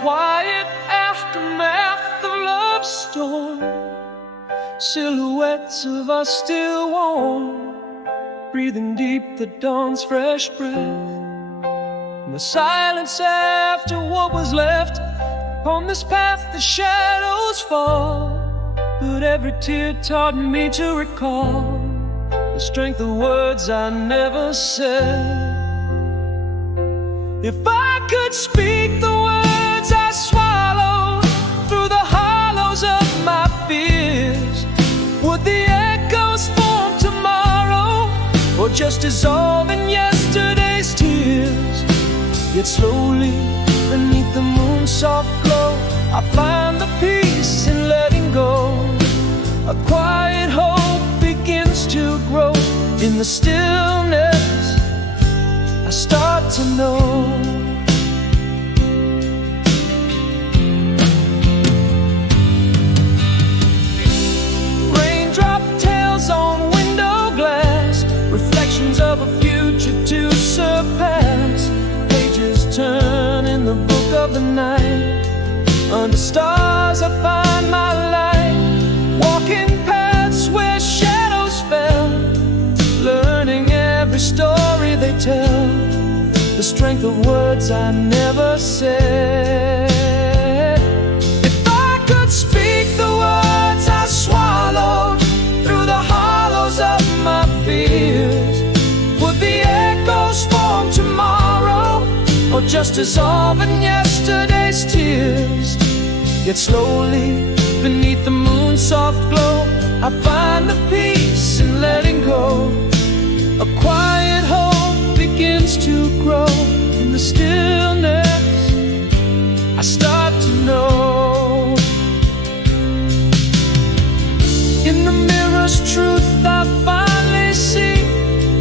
quiet aftermath of love's storm. Silhouettes of us still warm, breathing deep the dawn's fresh breath. In the silence after what was left, on this path the shadows fall. But every tear taught me to recall the strength of words I never said. If I could speak the words I swallowed through the hollows of my fears, would the echoes form tomorrow, or just dissolve in yesterday's tears? Yet slowly, beneath the moon's soft glow, I find the peace in letting go. A quiet hope begins to grow. In the stillness, I start to know. Raindrop tails on window glass, reflections of a future to surpass. Pages turn in the book of the night. Under stars I find my light, walking paths where shadows fell, learning every story they tell, the strength of words I never said. If I could speak the words I swallowed through the hollows of my fears, would the echoes form tomorrow, or just dissolve in yesterday's tears? Yet slowly, beneath the moon's soft glow, I find the peace in letting go. A quiet hope begins to grow. In the stillness, I start to know. In the mirror's truth I finally see,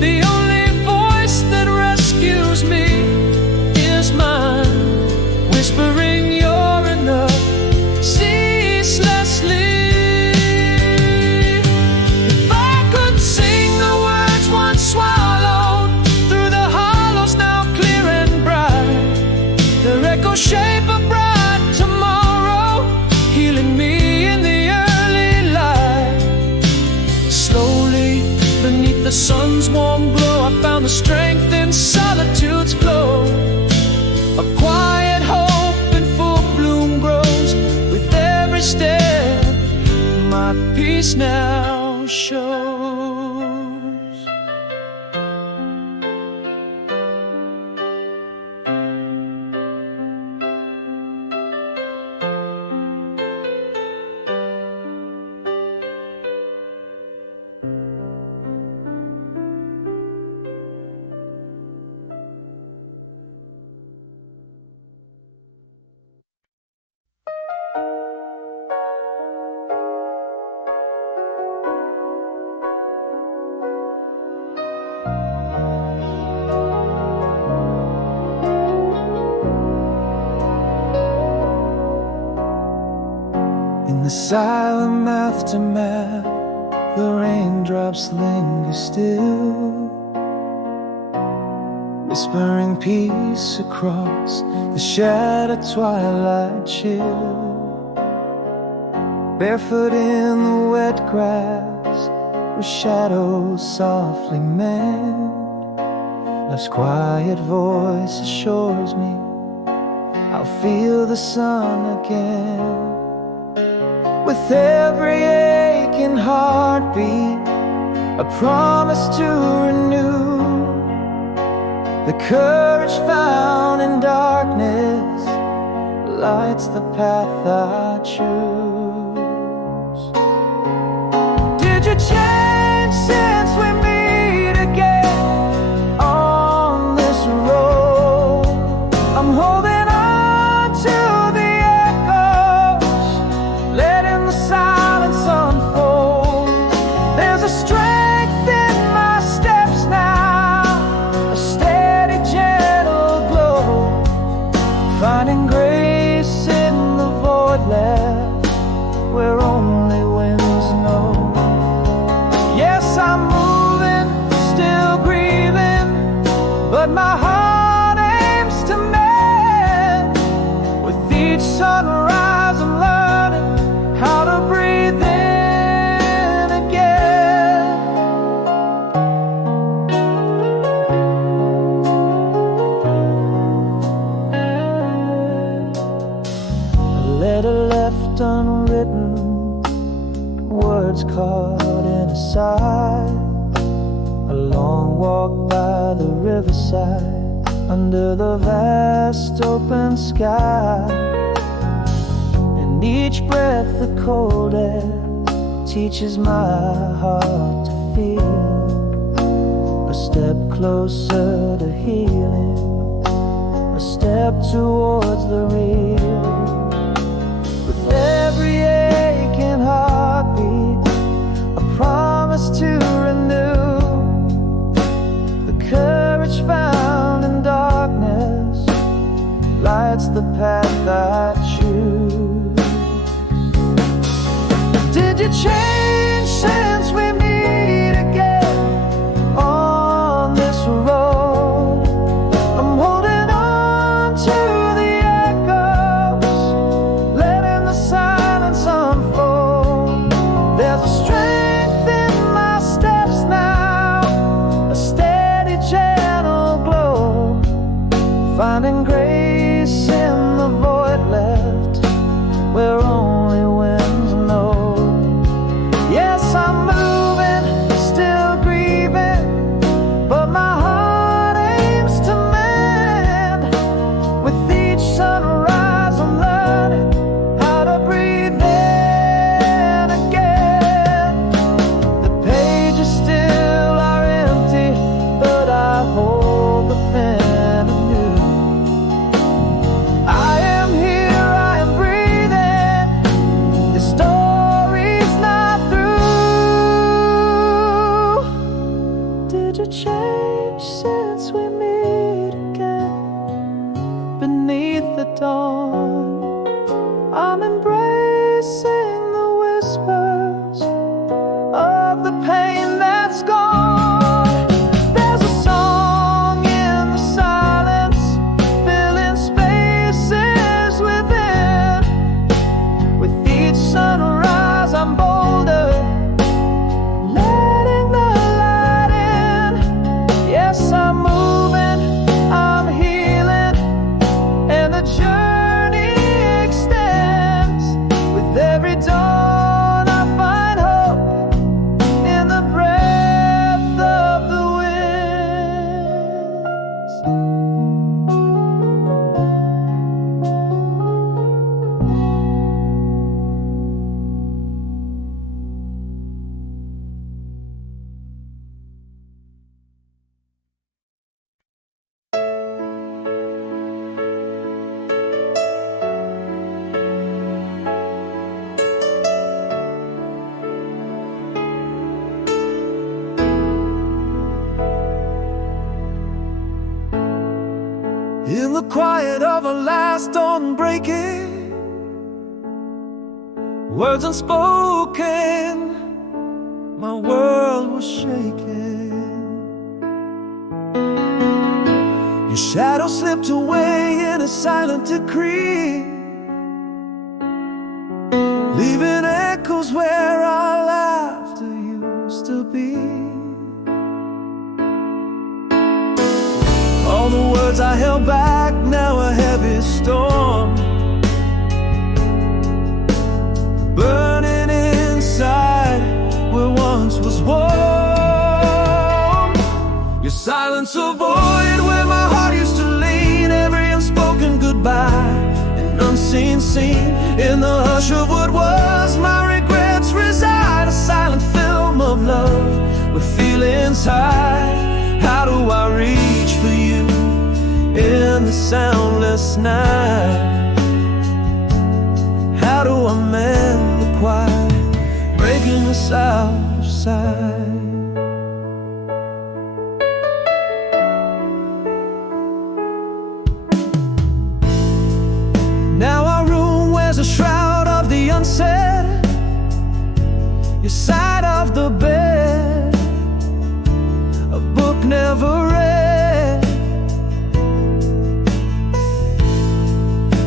the only voice that rescues me is mine, whispering you're enough ceaselessly. If I could sing the words once swallowed through the hollows now clear and bright, their echo shape a bright tomorrow, healing me in the early light. Slowly, beneath the sun's warm glow, I found the strength in solitude's flow. A quiet hope in full bloom grows with every step my peace now shows. In the silent aftermath, the raindrops linger still, whispering peace across the shattered twilight chill. Barefoot in the wet grass, where shadows softly mend, love's quiet voice assures me I'll feel the sun again. With every aching heartbeat, a promise to renew the courage found in darkness, lights the path I choose. Did you change since we meet again on this road? I'm holding on to the echoes, letting the silence unfold. There's a strength in my steps now, a steady, gentle glow, finding grace in the void left by the riverside, under the vast open sky. And each breath the cold air teaches my heart to feel a step closer to healing, a step towards the real. With every aching heartbeat, a promise to renew the courage found in darkness, lights the path I choose. Did you change since we meet again on this road? I'm holding on to the echoes, letting the silence unfold. There's a strength in my steps now, a steady gentle glow, finding grace in the void left where only winds know. Yes, I'm moving, still grieving, but my heart aims to mend. With each sunrise I'm learning how to breathe in again. The pages still are empty, but I hold the pen anew. I am here, I am breathing, this story's not through. Did you change since we meet again beneath the dawn? I'm embracing the whispers of the pain that's gone. There's a song in the silence, filling spaces within. With each sunrise I'm bolder, letting the light in. Yes, I'm moving, I'm healing, and the journey extends. With every dawn I find hope in the breath of the winds. In the quiet of a last dawn breaking, words unspoken, my world was shaking. Your shadow slipped away in a silent decree, leaving echoes where our laughter used to be. All the words I held back, now a heavy storm, burning inside where once was warm. Your silence a void where my heart used to lean, every unspoken goodbye, an unseen scene. In the hush of what was, my regrets reside, a silent film of love with feelings high. How do I reach for you in the soundless night? How do I mend the quiet, breaking us out of sight? Now our room wears a shroud of the unsaid, your side of the bed, a book never read.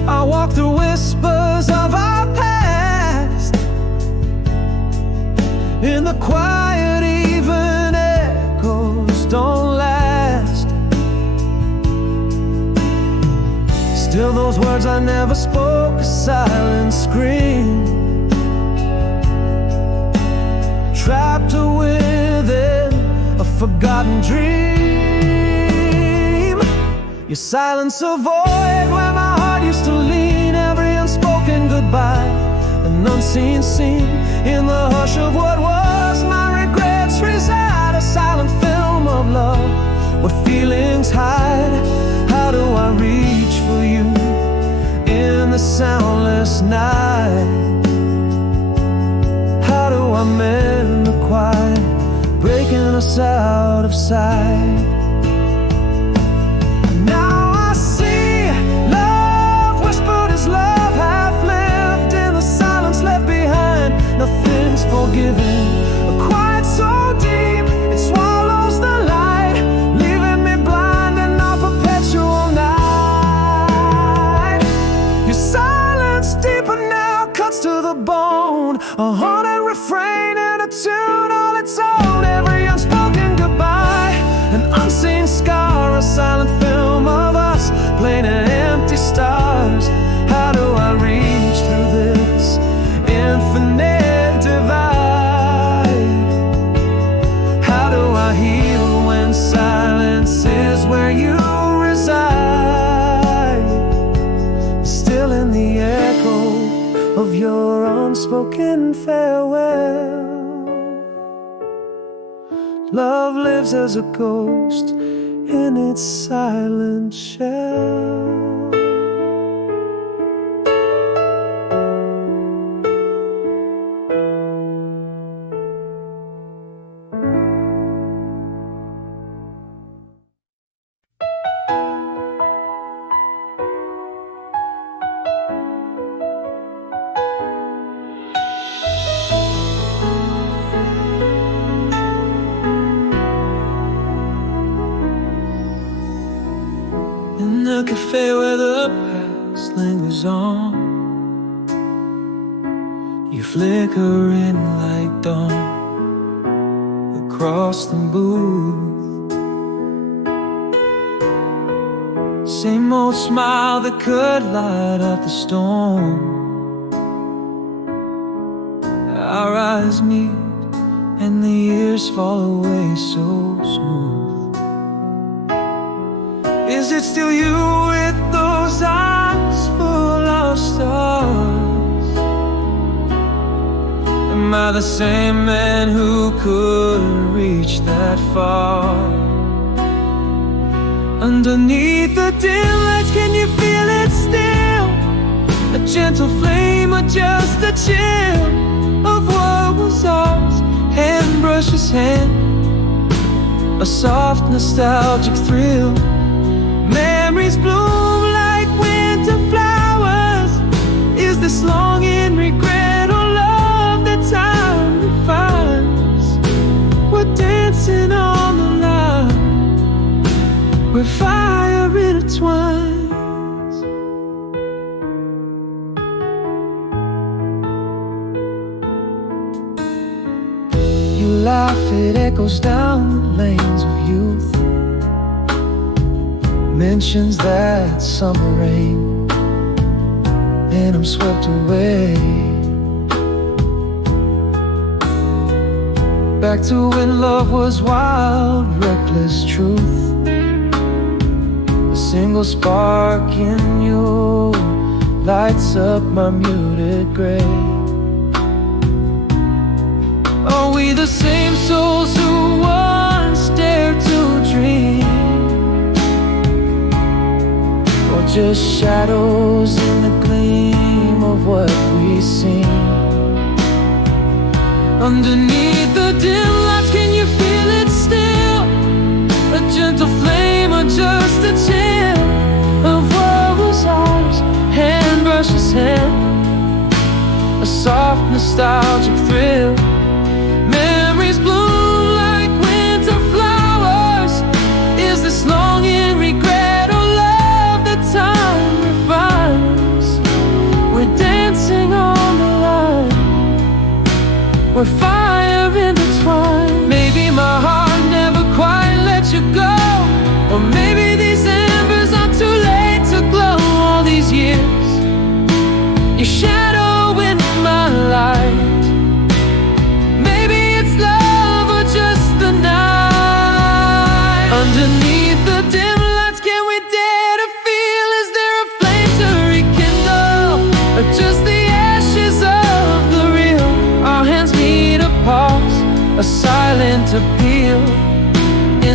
I walk through whispers of our past, in the quiet even echoes don't last. Still those words I never spoke, a silent scream, trapped within a forgotten dream. Your silence a void where my heart used to lean. Every unspoken goodbye, an unseen scene. In the hush of what was, my regrets reside. A silent film of love where feelings hide. How do I reach for you in the soundless night? How do I mend the quiet, breaking us out of sight? Now I see love whispered as love half lived. In the silence left behind, nothing's forgiven. A quiet so deep, it swallows the light, leaving me blind in our perpetual night. Your silence deeper now cuts to the bone, a haunted refrain and a tune all its own. Every unspoken goodbye, an unseen scar, a silent film of us playing empty stars. How do I reach through this infinite divide? How do I heal when silence is where you reside? Still in the echo of your unspoken farewell. Love lives as a ghost in its silent shell. In the cafe where the past lingers on, you flicker in like dawn across the booth. Same old smile that could light up the storm. Our eyes meet and the years fall away so smooth. Is it still you with those eyes full of stars? Am I the same man who could reach that far? Underneath the dim lights, can you feel it still? A gentle flame or just a chill of what was ours? Hand brushes hand, a soft nostalgic thrill. Memories bloom like winter flowers. Is this longing, regret, or love that time refines? We're dancing on the line where fire intertwines. You laugh, it echoes down the lanes of youth. Mentions that summer rain, and I'm swept away back to when love was wild, reckless truth. A single spark in you lights up my muted gray. Are we the same souls who once dared to dream? Just shadows in the gleam of what we see. Underneath the dim lights, can you feel it still? A gentle flame or just a chill of what was ours? Hand brushes hand, a soft nostalgic thrill. Memories bloom like winter flowers. Is this longing, regret, or time refines? We're dancing on the line where fire intertwines. Maybe my heart never quite let you go, or maybe these embers are too late to glow. All these years, your shadow in my light,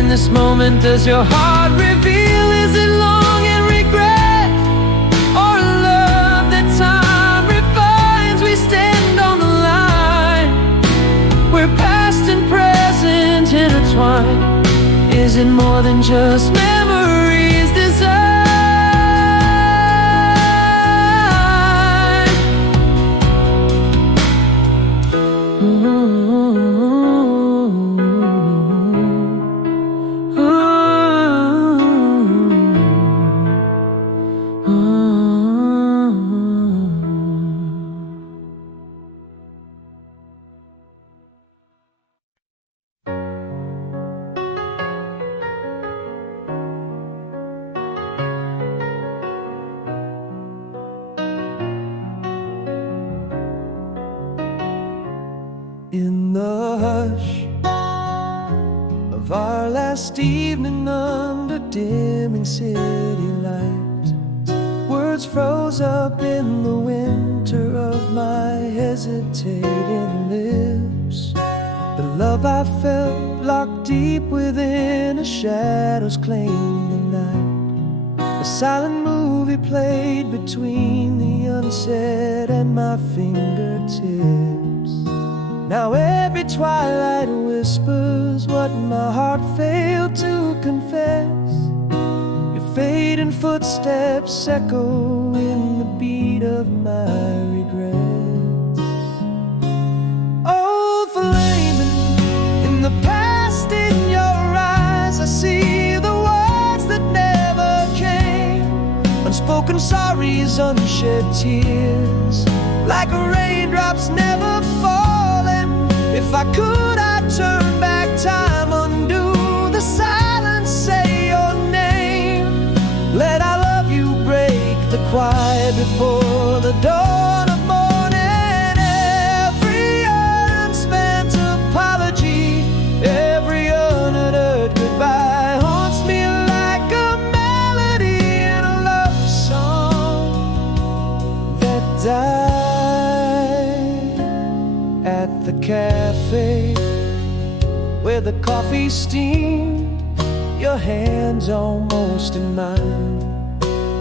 in this moment does your heart reveal? Is it long and regret, or a love that time refines? We stand on the line, we're past and present intertwined. Is it more than just memories designed? In the hush of our last evening under dimming city lights, words froze up in the winter of my hesitating lips. The love I felt locked deep within the shadows claimed the night. A silent movie played between the unsaid and my fingertips. Now every twilight whispers what my heart failed to confess. Your fading footsteps echo in the beat of my regrets. Oh, flaming in the past, in your eyes I see the words that never came. Unspoken sorries, unshed tears, like raindrops never fall. If I could, I'd turn back time, undo the silence, say your name. Let I love you break the quiet before the dawn of morning. Every unspent apology, every unuttered goodbye haunts me like a melody in a love song that died at the cafe where the coffee steamed, your hands almost in mine.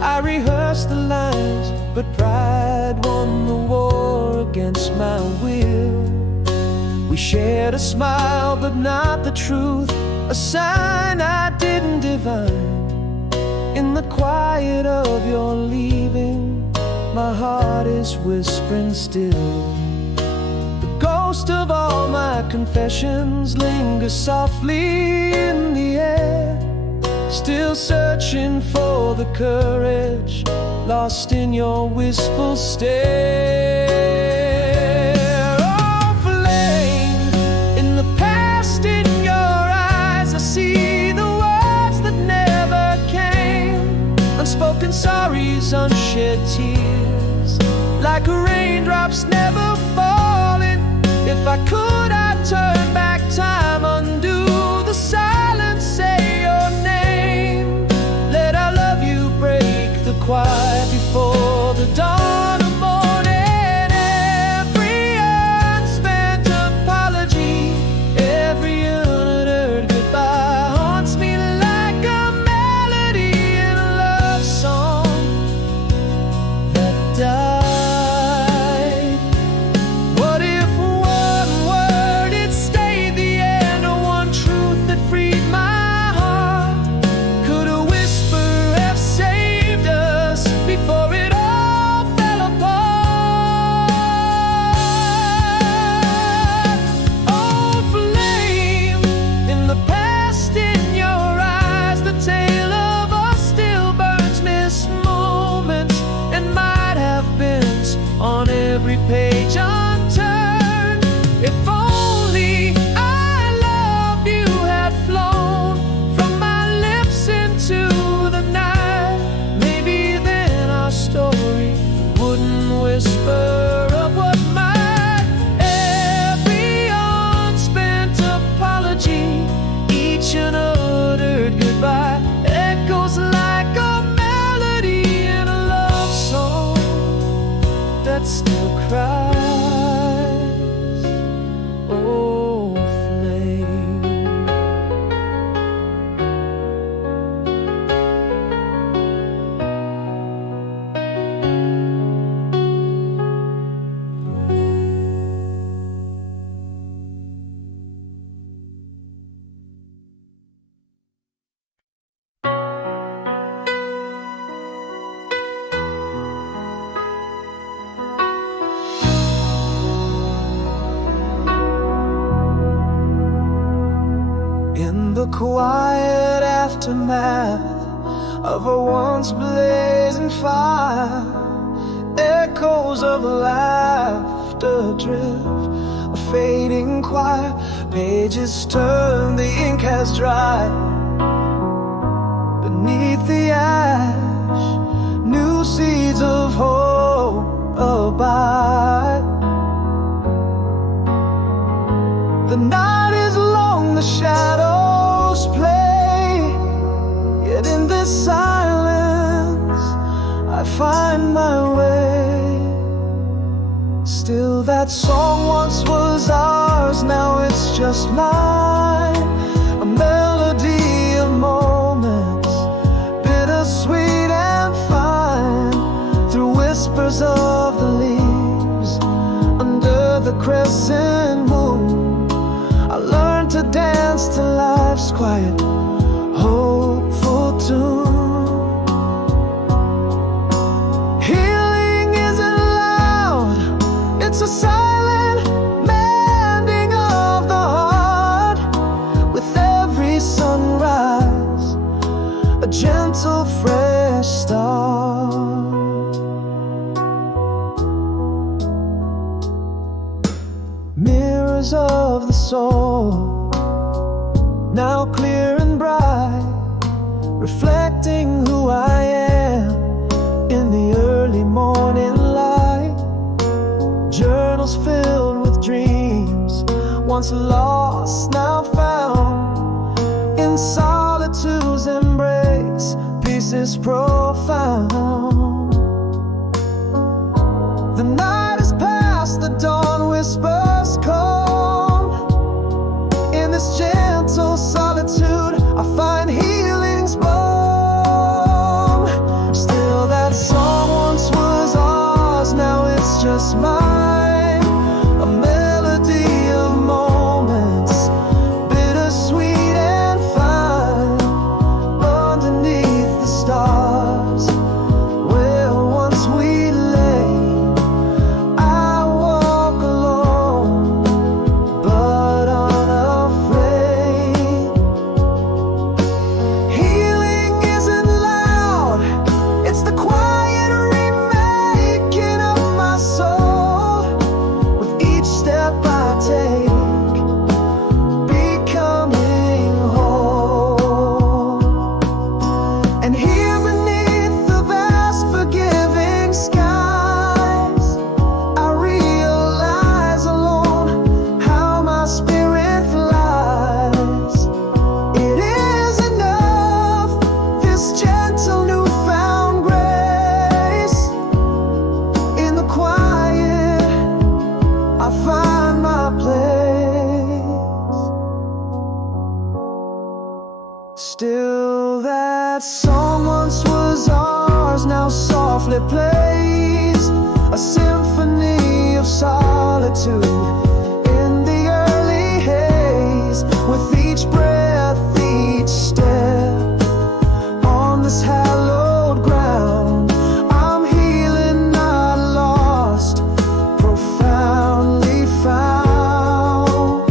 I rehearsed the lines, but pride won the war against my will. We shared a smile, but not the truth, a sign I didn't divine. In the quiet of your leaving, my heart is whispering still. Most of all my confessions linger softly in the air, still searching for the courage lost in your wistful stare. Oh, flame in the past, in your eyes I see the words that never came. Unspoken sorries, unshed tears, like raindrops never falling. If I could, I'd turn back time, undo the silence, say your name. Let our love you break the quiet before the dawn of morning. Every unspent apology, every unuttered goodbye haunts me like a melody in a love song that died. Every page unturned. If only I love you had flown from my lips into the night, maybe then our story wouldn't whisper of what might. Every unspent apology, each unuttered goodbye echoes like a melody in a love song that still cries. Oh, flame. In the quiet aftermath of a once blazing fire, echoes of laughter drift, a fading choir. Pages turn, the ink has dried. Beneath the ash, new seeds of hope abide. The night is long, the shadows play, yet in this silence I find my way. Still that song once was ours, now it's just mine. A melody of moments, bittersweet and fine, through whispers of the leaves, under the crescent moon, I learned to dance to life's quiet, hopeful tune. Healing isn't loud, it's a silent mending of the heart. With every sunrise, a gentle fresh start. Mirrors of the soul, now clear and bright, reflecting who I am in the early morning light. Journals filled with dreams, once lost, now found. In solitude's embrace, peace is profound. The night is past, the dawn whispers calm. In this gentle solitude, I find healing's balm. Still that song once was ours, now it's just mine. A melody of moments, bittersweet and fine, underneath the stars, where once we lay. I walk alone, but unafraid. Healing isn't loud, it's the quiet remaking of my soul. With each step I take, becoming whole. And here beneath the vast forgiving skies, I realize alone how my spirit flies. It is enough, this gentle newfound grace. In the quiet, I find my place. Still that song once was ours, now softly plays, a symphony of solitude. In the early haze, with each breath, each step, on this hallowed ground, I'm healing, not lost, profoundly found.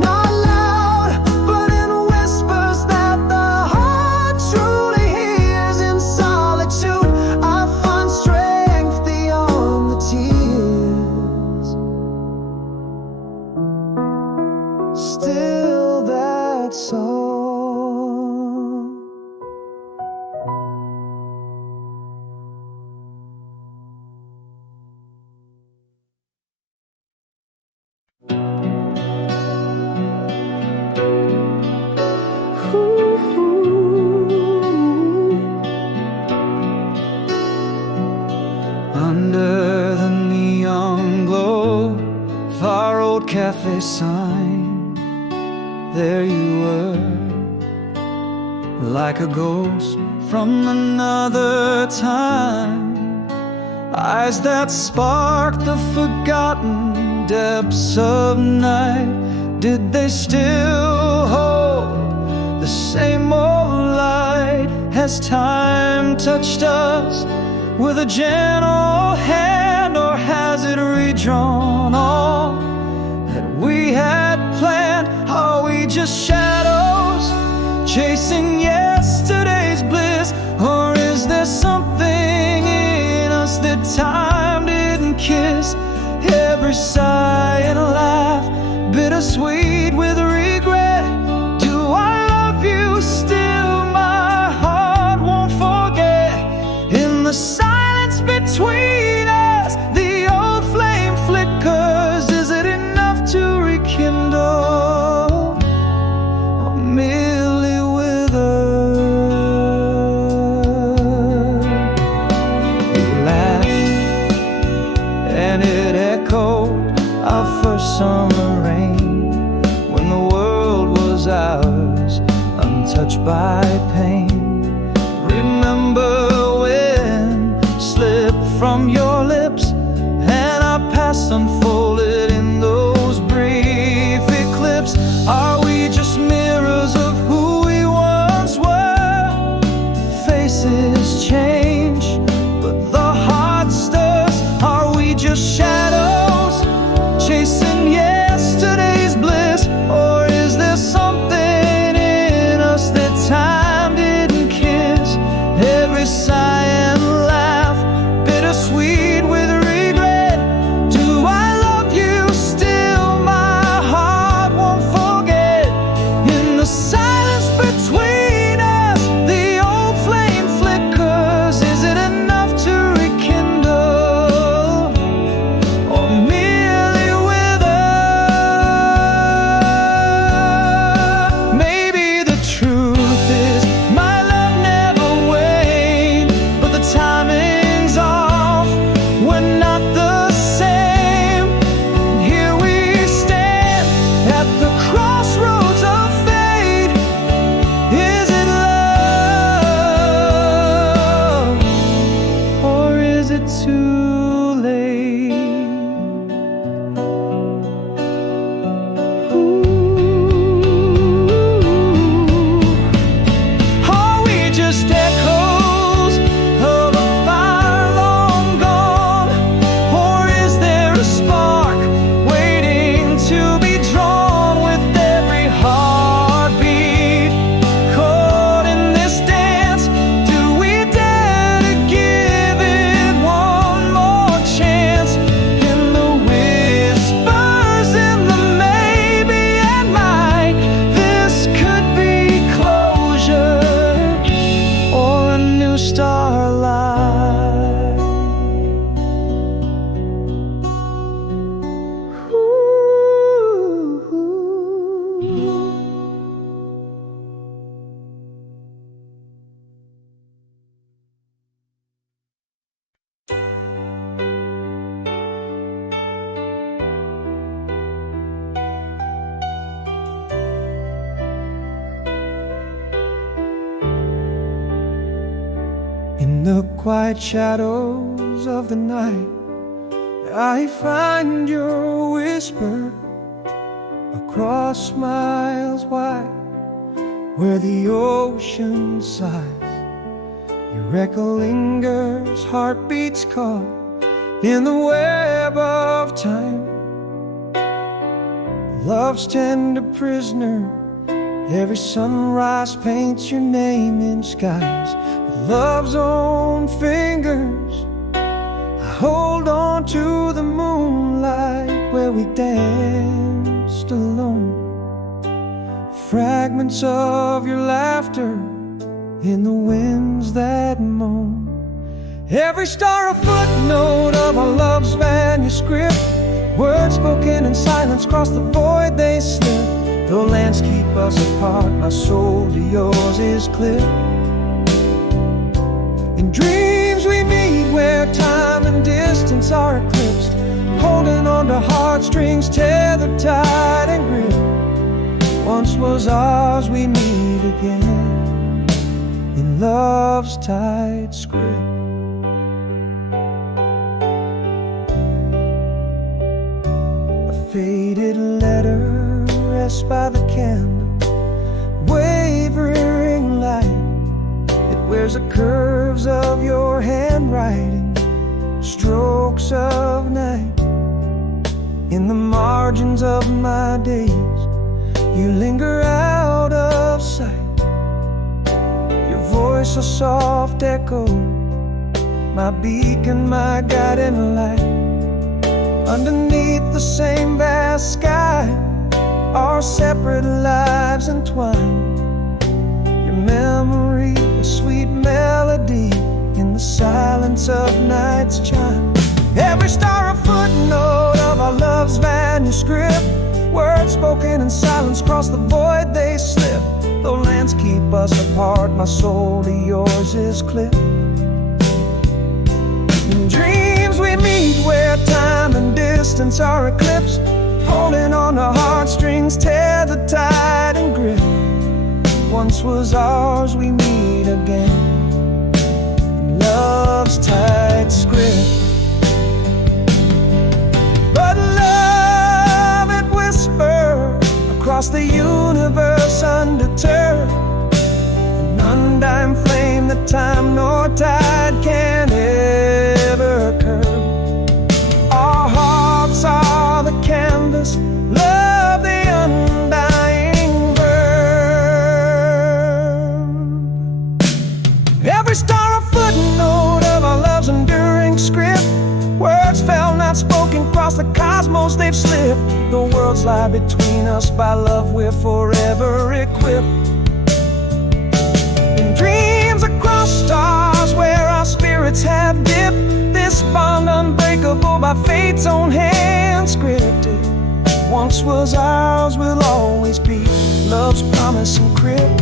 Not loud, but in whispers that the heart truly hears. In solitude, I find strength beyond the tears. Still that song. Under the neon glow of our old cafe sign, there you were, like a ghost from another time. Eyes that spark the forgotten depths of night. Did they still hold the same old light? Has time touched us with a gentle hand, or has it redrawn all that we had planned? Are we just just shadows chasing yesterday's bliss? Or is there something in us that time didn't kiss? Every sigh and laugh, bittersweet with regret. Do I love you still? My heart won't forget. In the silence between us, the old flame flickers. Is it enough to rekindle, or merely wither? We laughed, and it echoed our first summer rain, when the world was ours, untouched by pain. Remember when slipped from your lips, and our past unfolded in those brief eclipse? Are we just mirrors of who we once were? Faces change, but the heart stirs. Are we just shadows chasing yesterday's bliss? Or is there something in us that time didn't kiss? Every sigh and laugh, bittersweet with regret. Do I love you still? My heart won't forget. In the silence between us, the old flame flickers. Is it enough to rekindle, or merely wither? Maybe the truth is my love never waned, but the timing's off. We're not the same. Here we stand at the crossroads of fate. Is it love, or is it too late? Are we just echoes of a fire long gone? Or is there a spark waiting to be drawn with every heartbeat? Caught in this dance, do we dare to give it one more chance? In the whispers, in the maybe and might, this could be closure, or a new starlight. In the quiet shadows of the night, I find your whisper across miles wide, where the ocean sighs. Your echo lingers, heartbeats caught in the web of time. Love's tender prisoner, every sunrise paints your name in skies. With love's own fingers, I hold on to the moonlight where we danced alone. Fragments of your laughter in the winds that moan. Every star a footnote of our love's manuscript. Words spoken in silence cross the void they slip. Though lands keep us apart, my soul to yours is clear. In dreams we meet where time and distance are eclipsed, holding on to heartstrings tethered tight and gripped. Once was ours, we meet again in love's tight script. A faded letter rests by the candle, wavering light. It wears the curves of your handwriting, strokes of night. In the margins of my days, You linger out of sight, your voice a soft echo, my beacon, my guiding light. Underneath the same vast sky, our separate lives entwined. Your memory, a sweet melody in the silence of night's chime. Every star a footnote of our love's manuscript. Words spoken in silence cross the void they slip. Though lands keep us apart, my soul to yours is clipped. In dreams we meet where time and distance are eclipsed. Holding on to heartstrings, tear the tide and grip. Once was ours, we meet again in love's tight script. But love, it whispered across the universe undeterred, an undying flame that time nor tide can ever curb. Our hearts are the canvas, love the undying verb. Every star a footnote of our love's enduring script. Words fell not spoken, cross the cosmos they've slipped. The worlds lie between us, by love we're forever equipped. In dreams across stars where our spirits have dipped, this bond unbreakable by fate's own hand scripted. Once was ours, will always be love's promise encrypt.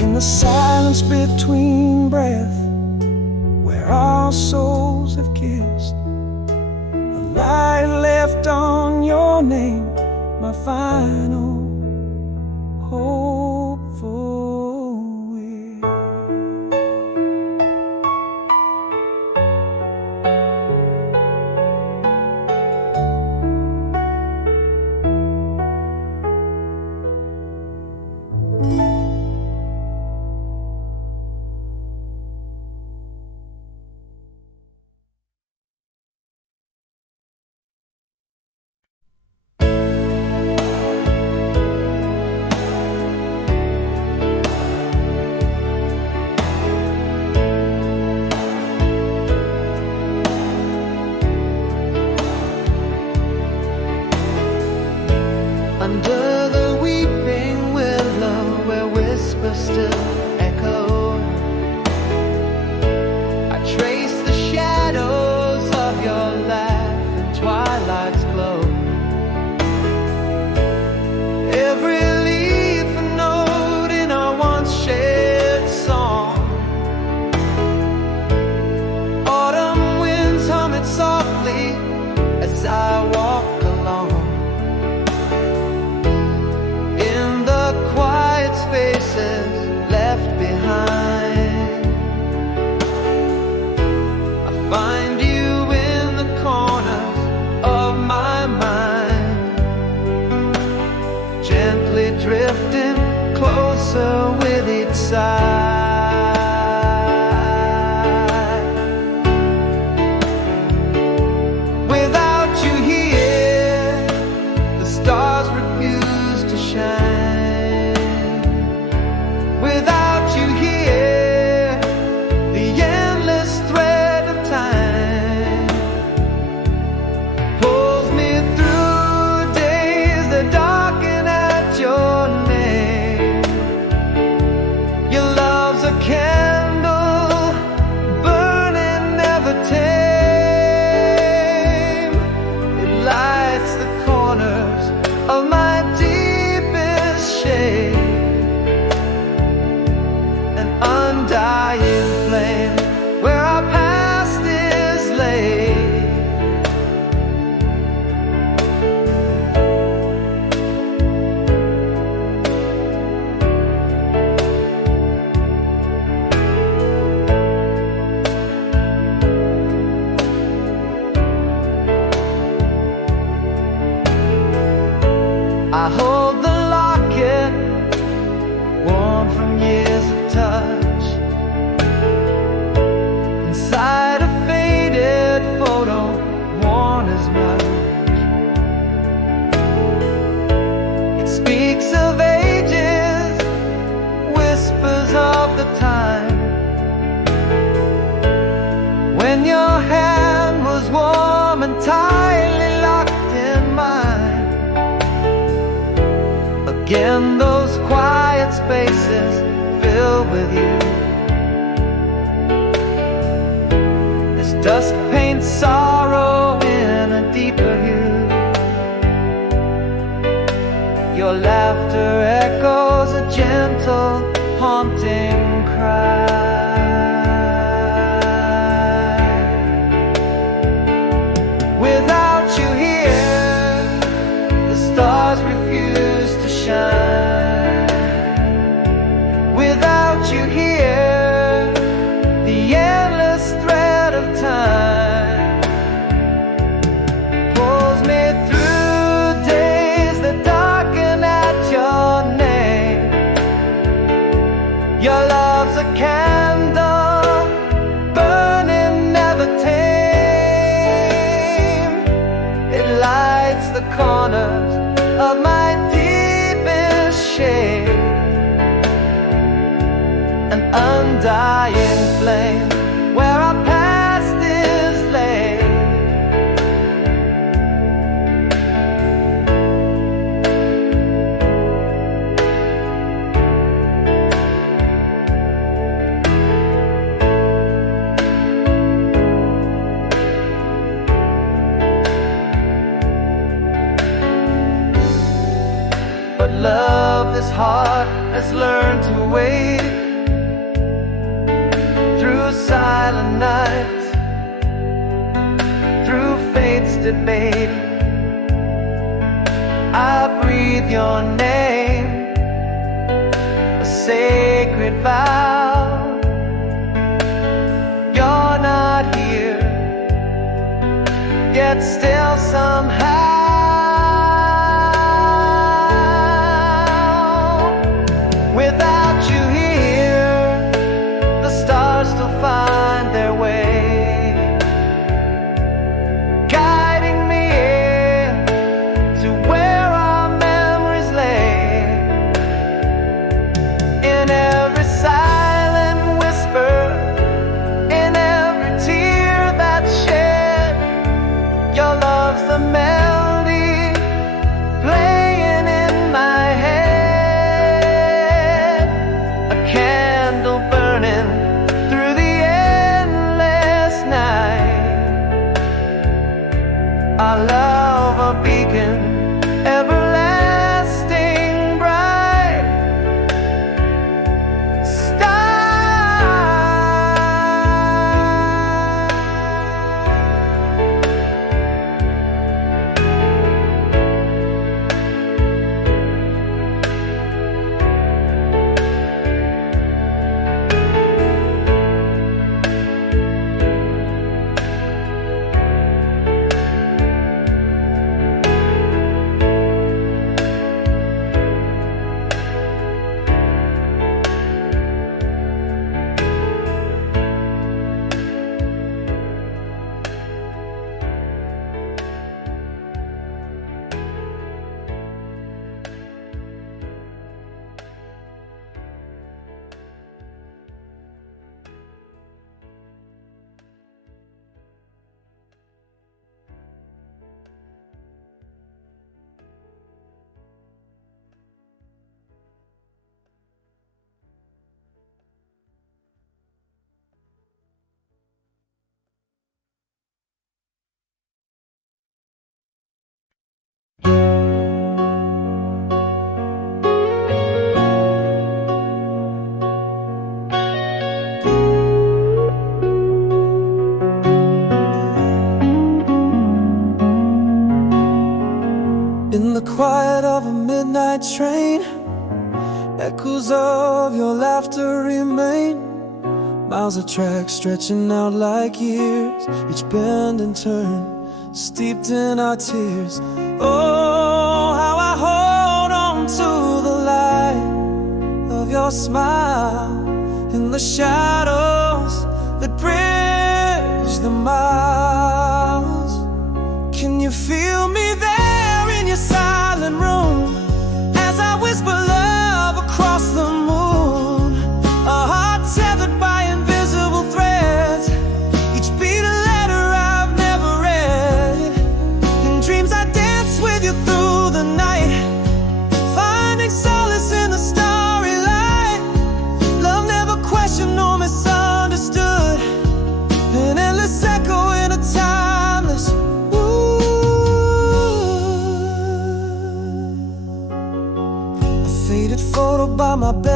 In the silence between breath, where our souls have kissed, a light left on your name, my final hopeful wish. Under the weeping willow, where whispers still echo, I trace the shadows of your laugh in twilight's glow. Every leaf a note in our once shared song. Autumn winds hum it softly as I walk along. Spaces left behind, I find you in the corners of my mind, gently drifting closer with each sigh. Without you here, the stars refuse to shine. Without you here, the endless thread of time pulls me through days that darken at your name. Your love with you. As dusk paints sorrow in a deeper hue, your laughter echoes a gentle, haunting cry. Without you here, the stars refuse to shine. Without you here, the endless thread of time pulls me through days that darken at your name. Your love's a candle, burning, never tame. It lights the corners of my deepest shame, an undying flame where our past is laid. But love, this heart has learned to wait through silent nights, through fate's debate. I breathe your name, a sacred vow. You're not here, yet still somehow without you here, the stars still find their way, guiding me to where our memories lay. In every silent whisper, in every tear that's shed, your love's the melody playing in my head, a candle burning through the endless night, our love a beacon everlasting bright. In the quiet of a midnight train, echoes of your laughter remain. Miles of tracks stretching out like years, each bend and turn steeped in our tears. Oh, how I hold on to the light of your smile in the shadows that bridge the miles. Can you feel me there in your silent room as I whisper love across the moon? A heart tethered by invisible threads, each beat a letter I've never read. In dreams I dance with you through the night, finding solace in the starry light. Love never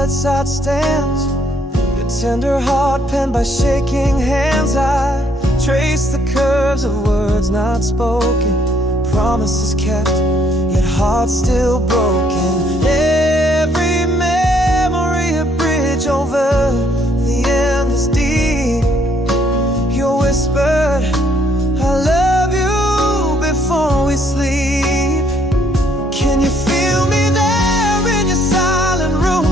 bedside stands, your tender heart penned by shaking hands. I trace the curves of words not spoken, promises kept, yet hearts still broken. Every memory a bridge over the endless deep. You whispered, I love you before we sleep. Can you feel me there in your silent room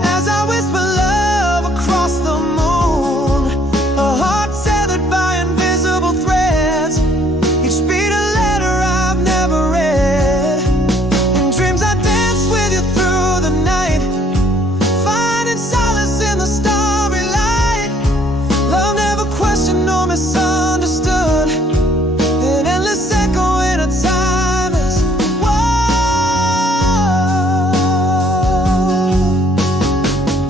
as I whisper love across the moon? A heart tethered by invisible threads, each beat a letter I've never read. In dreams I dance with you through the night, finding solace in the starry light. Love never questioned nor misunderstood, an endless echo in a timeless world.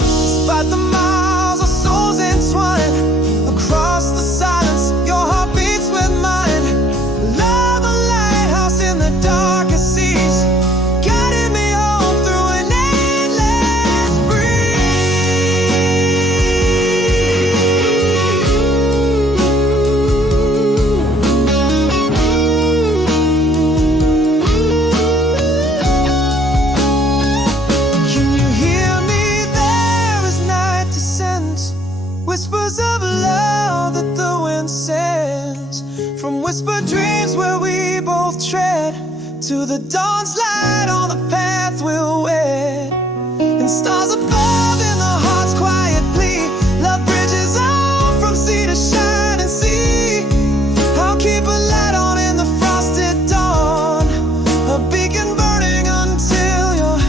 Despite the miles our souls entwine across the silence, your heart beats with mine. Love a lighthouse in the darkest seas, guiding me home through an endless Can you hear me there as night descends? Whispers of love that the wind sends, from whispered dreams where we both tread, to the dawn's light on the path we'll wed. And stars above in the heart's quiet plea, love bridges on from sea to shining sea. I'll keep a light on in the frosted dawn, a beacon burning until you're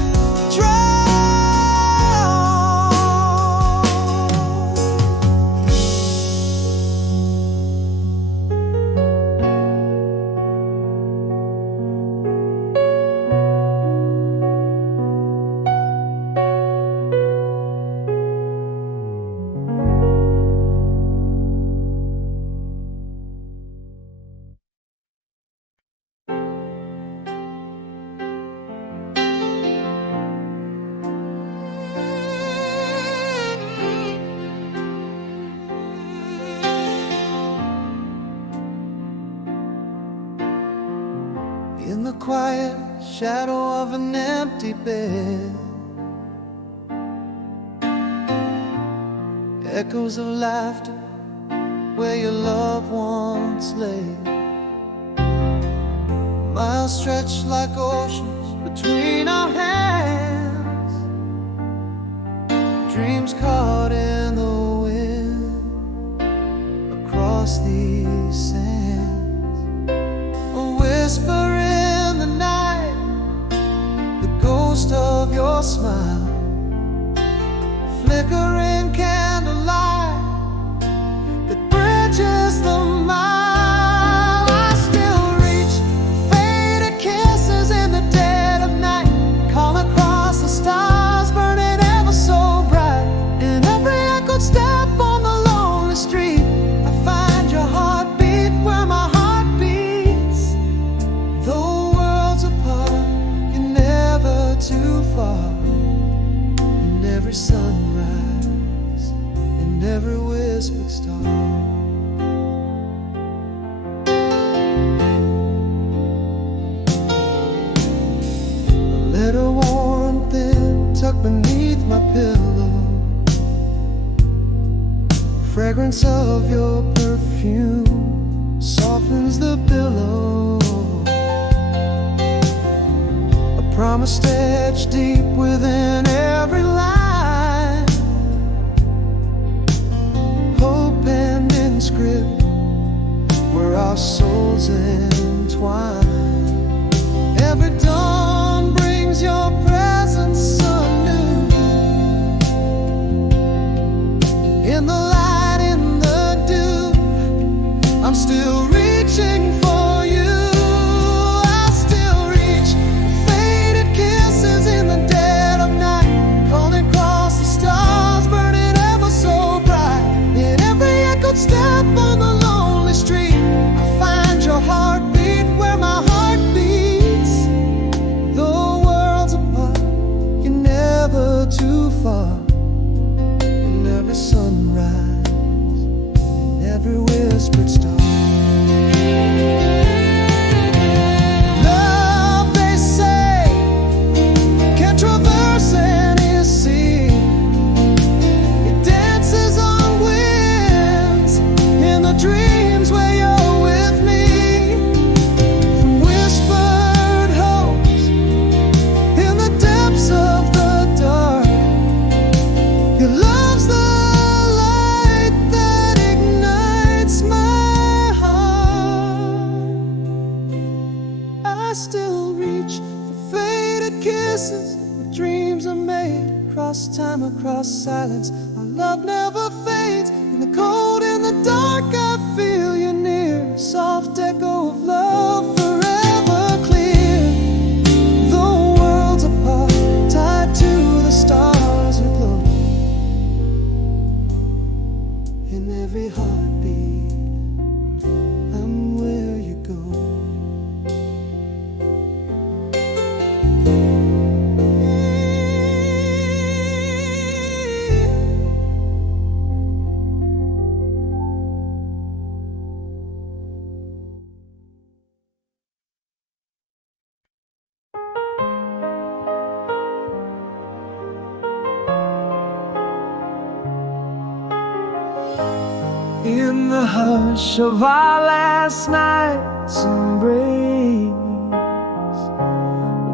in the quiet shadow of an empty bed. Echoes of laughter where your loved ones lay. Miles stretched like oceans between our hands, dreams caught in the wind across these sands. A whisper in the night, the ghost of your smile, flickering candlelight that bridges the mile. I still reach faded kisses in the dead of night, call across the stars burning ever so bright. In every echoed step on the lonely street, I find your heartbeat where my heart beats. Though worlds apart, you're never too far. In every sunrise, in every whispered star. A letter worn thin, tucked beneath my pillow, fragrance of your perfume softens the pillow. A promise stitched deep within every line, hope and inscript where our souls entwine. Every dawn brings your presence anew, in the light, in the dew. I'm still reaching for you. I still reach faded kisses in the dead of night, calling first time across silence. Our love never fades. In the cold, in the dark, I feel you near. Soft echo of love forever clear. Though worlds apart, tied to the stars aglow. In every heartbeat, I'm where you go. In the hush of our last night's embrace,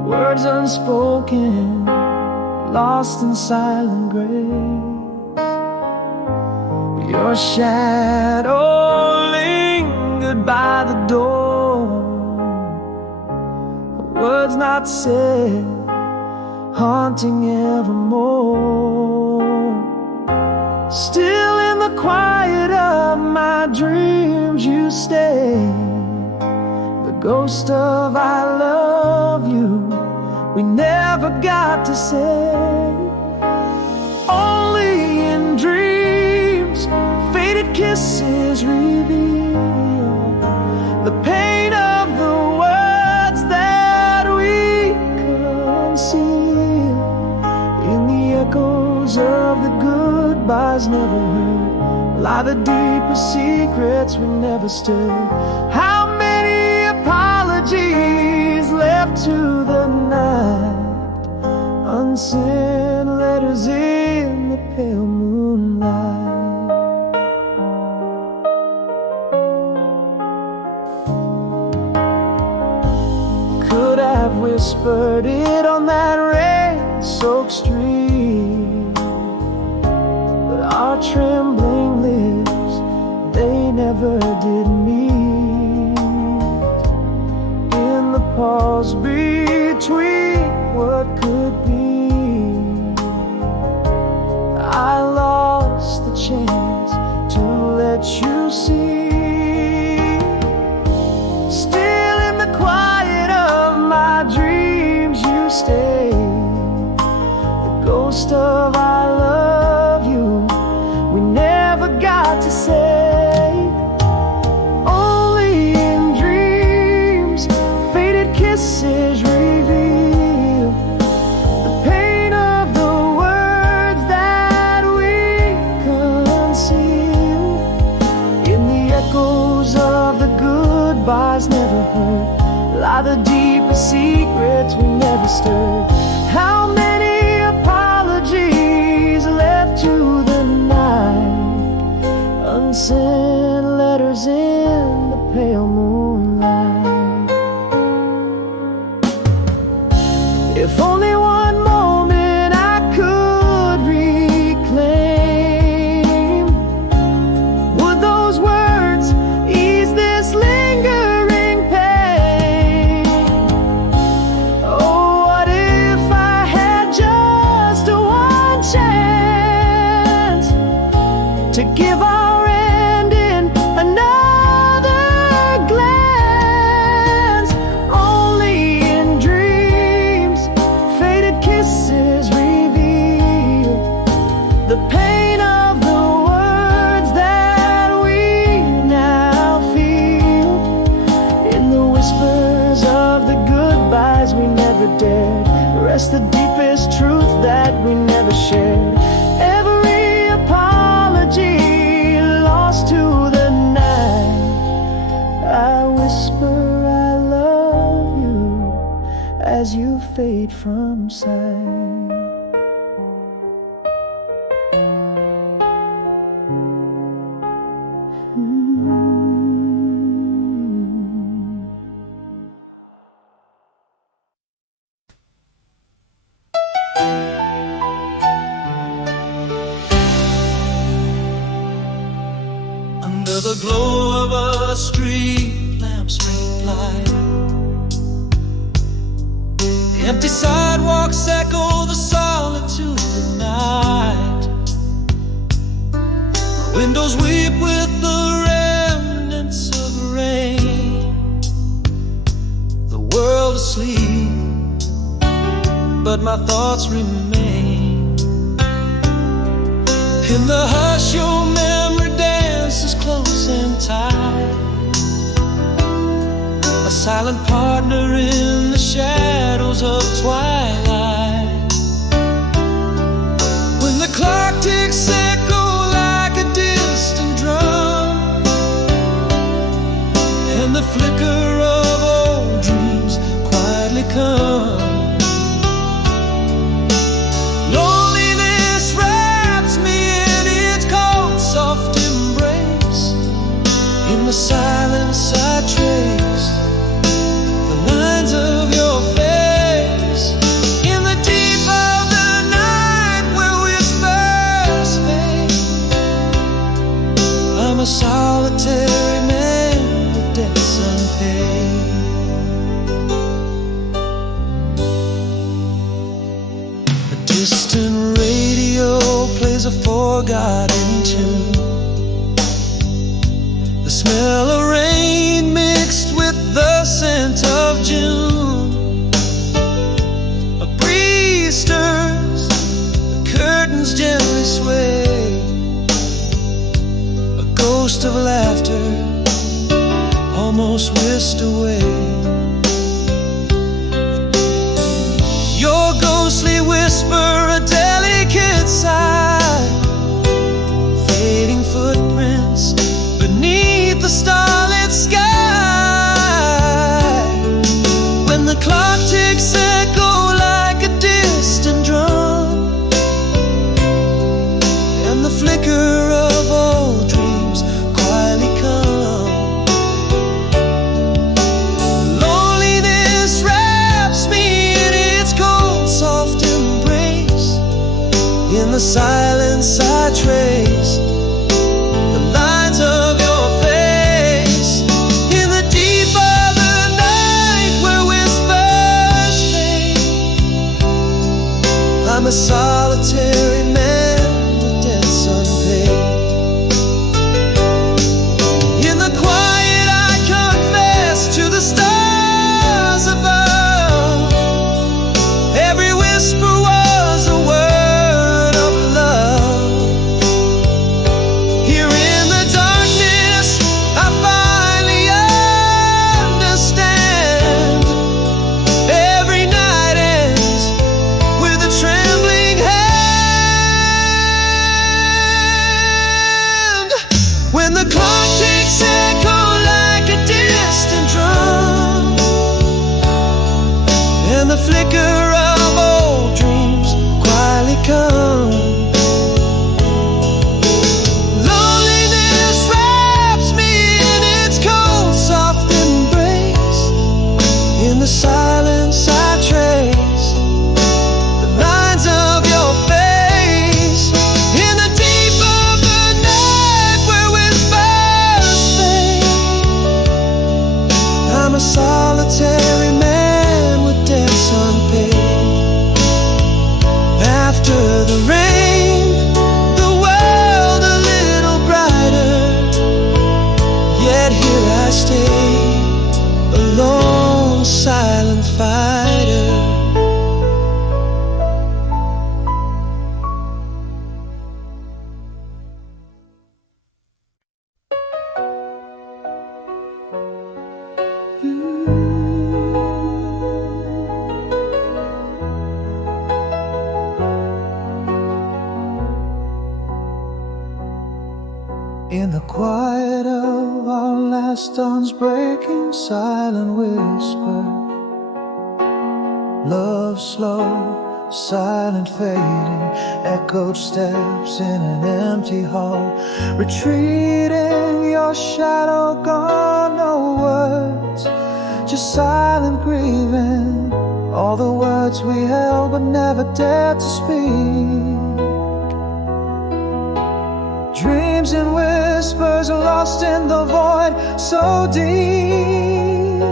words unspoken, lost in silent grace. Your shadow lingered by the door, words not said, haunting evermore. Still in the quiet of my dreams you stay, the ghost of I love you we never got to say. Only in dreams faded kisses reveal the pain of the words that we conceal. In the echoes of the goodbyes never heard lie the deepest secrets we never stirred. How many apologies left to the night, unsent letters in the pale moonlight. Could have whispered it on that rain-soaked street, but our trembling lips, they never did meet. In the pause between what could be, I lost the chance to let you see. Still in the quiet of my dreams you stay, the ghost of I love you we never got to say. Only in dreams faded kisses reveal the pain of the words that we conceal. In the echoes of the goodbyes never heard lie the deepest secrets we never stirred. How many apologies left to the night, unsent letters in the pale moonlight. If only one moment I could reclaim, would those words ease this lingering pain? Oh, what if I had just one chance to give our ending another glance? Only in dreams faded kisses reveal the pain of the words that we now feel. In the whispers of the goodbyes we never dared rest the deepest truth that we never shared. Every apology lost to the night, I whisper I love you as you fade from sight. Under the glow of a street lamp's faint light, the empty sidewalks echo the solitude of night. Windows weep with the remnants of rain. The world asleep, but my thoughts remain. In the hush your memory dances close and tight, a silent partner in the shadows of twilight. When the clock ticks echo like a distant drum, and the flicker of old dreams quietly come. Loneliness wraps me in its cold, soft embrace. In the silence I trace the lines of your face. In the deep of the night where whispers fade, I'm a solitary man with debts unpaid. A distant radio plays a forgotten tune. The smell of rain mixed with the scent of June. A breeze stirs, the curtains gently sway. A ghost of laughter almost whisked away. Your ghostly whisper, a delicate sigh, fading footprints beneath the starlit sky. When the clock ticks echo like a distant drum, and the flicker of old dreams quietly come. Loneliness wraps me in its cold, soft embrace. In the silence I trace the lines of your face. In the deep of the night where whispers fade, I'm a solitary man with debts unpaid. In the quiet I confess to the stars above. Every whisper was a word of love. Here in the darkness I finally understand. Every night ends with a trembling hand. When the clock ticks echo like a distant drum, and the flicker of old dreams quietly come. Loneliness wraps me in its cold, soft embrace. In the silence I trace the lines of your face. In the deep of the night where whispers fade, I'm a solitary man with debts unpaid. After the rain, the world a little brighter. Yet here I stay, a lone, silent fighter. In the quiet of our last dawn's breaking, silent whisper, love slow, silent fading, echoed steps in an empty hall, retreating, your shadow gone, no words, just silent grieving, all the words we held but never dared to speak. Dreams and whispers lost in the void so deep.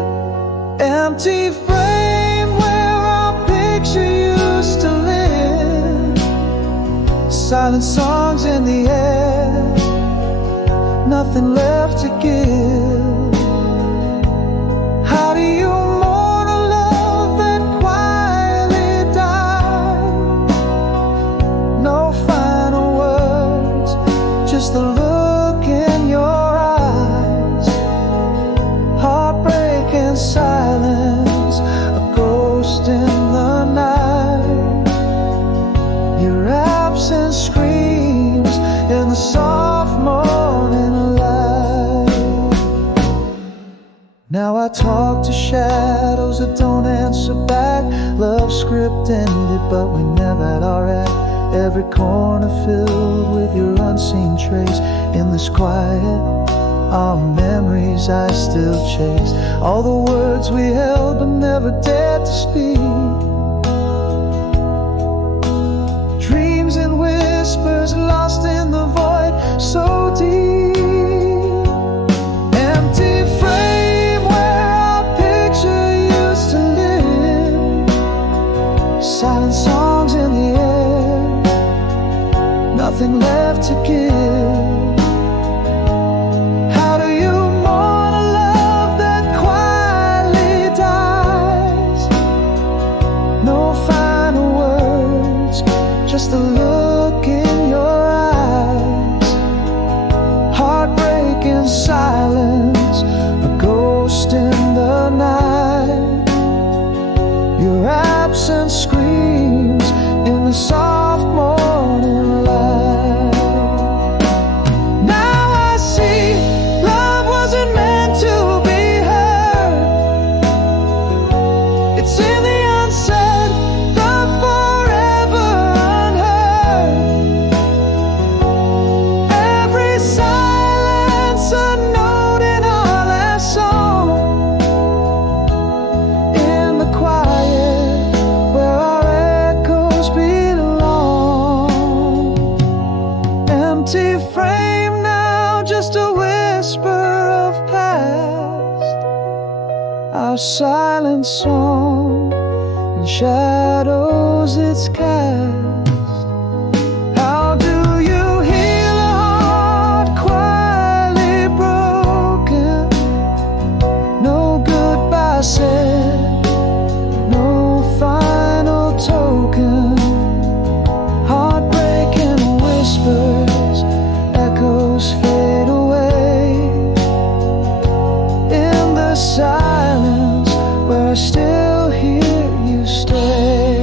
Empty frame where our picture used to live. Silent songs in the air, nothing left to give. How do you mourn a love that quietly died? No final words, just the look in your eyes. Heartbreak and silence, a ghost in the night. Your absence screams in the soft morning light. Now I talk to shadows that don't answer back. Love script ended, but we never had our act. Every corner filled with your unseen trace. In this quiet, our memories I still chase. All the words we held but never dared to speak. Dreams and whispers lost in the void so deep. Empty frame where our picture used to live. Silent songs in the air, nothing left to give. How do you mourn a love that quietly dies? No final words, just a look in your eyes. Heartbreak and silence, a ghost in the night. Your absence screams in the soft morning light. Now I see love wasn't meant to be heard. It's in the unsaid, the forever unheard. Every silence a note in our last song. In the quiet where our echoes belong. Empty frame now, just a whisper of past. Our silent song in shadows it's cast. How do you heal a heart quietly broken? No goodbye said, no final token. Heartbreak and whispers, echoes fade away. In the silence where I still hear you stay.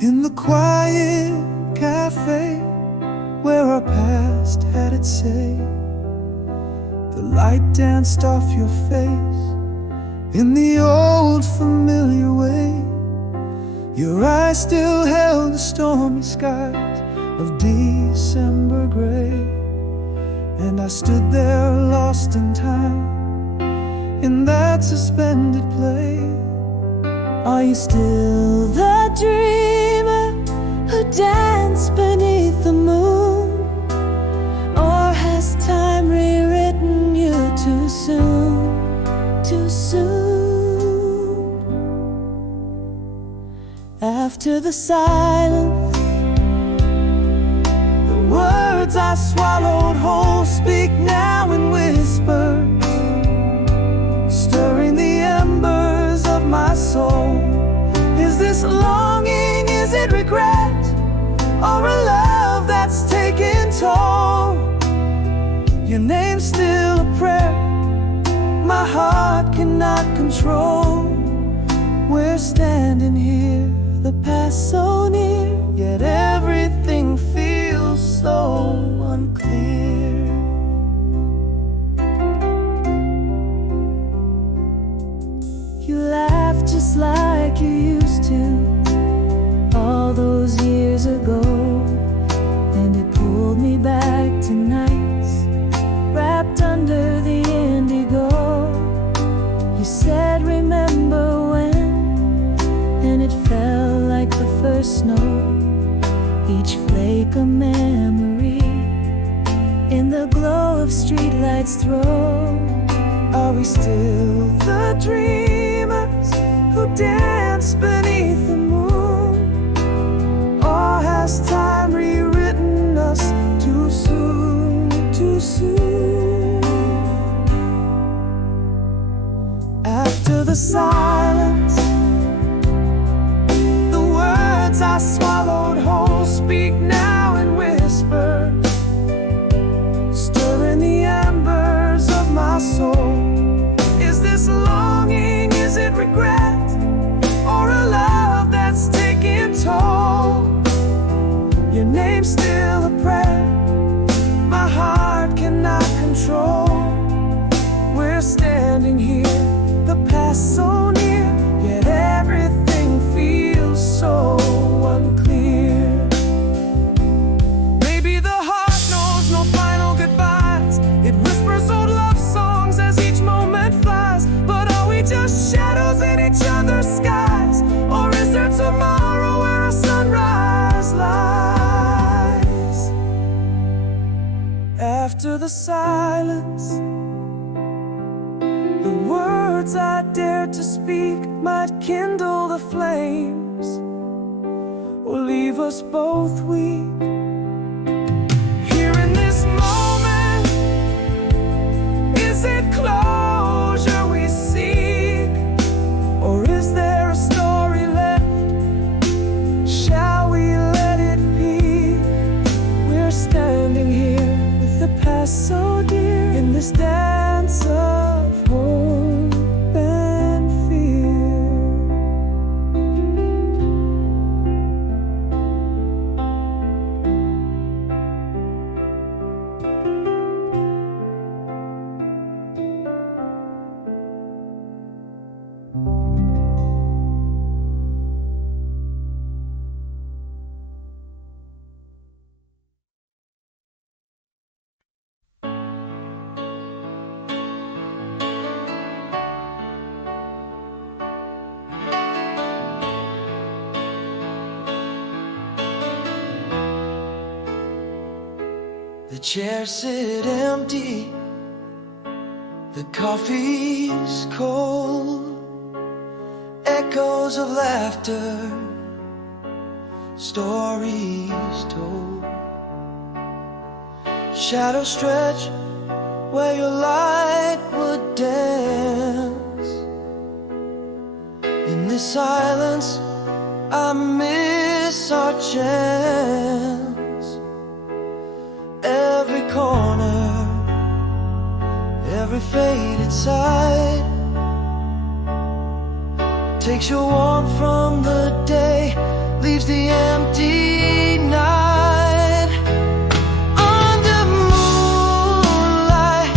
In the quiet cafe where our past had its say, the light danced off your face in the old familiar way. Your eyes still held the stormy skies of December gray. And I stood there lost in time in that suspended play. Are you still the dreamer who danced beneath the moon? Or has time rewritten you too soon, too soon? After the silence, The words I swallowed whole speak now in whispers, stirring the embers of my soul. Is this longing, is it regret, or a love that's taken toll? Your name's still a prayer my heart cannot control. We're standing here, the past so near, yet everything feels so unclear. you laughed just like you used to all those years ago. And it pulled me back to nights wrapped under the its throe? Are we still the dreamers who dance beneath the moon? Or has time rewritten us too soon, too soon? After the silence, the words I swallowed whole speak now in whispers, stirring the embers of my soul. Is this longing, is it regret, or a love that's taking toll? Your name's still a prayer my heart cannot control. We're standing here, the past so near, yet everything feels so unclear. Maybe the heart knows no final goodbyes. It whispers old love songs as each moment flies. But are we just shadows in each other's skies? Or is there tomorrow where a sunrise lies? After the silence, the words I dared to speak might kindle the flames, or leave us both weak. Here in this moment, is it closure we seek? Or is there a story left? Shall we let it be? We're standing here with the past so dear, in this dance of hope and fear. The chairs sit empty, the coffee's cold, echoes of laughter, stories told. Shadows stretch where your light would dance. In this silence, I miss our chance. Every corner, every faded side takes your warmth from the day, leaves the empty night. Under moonlight,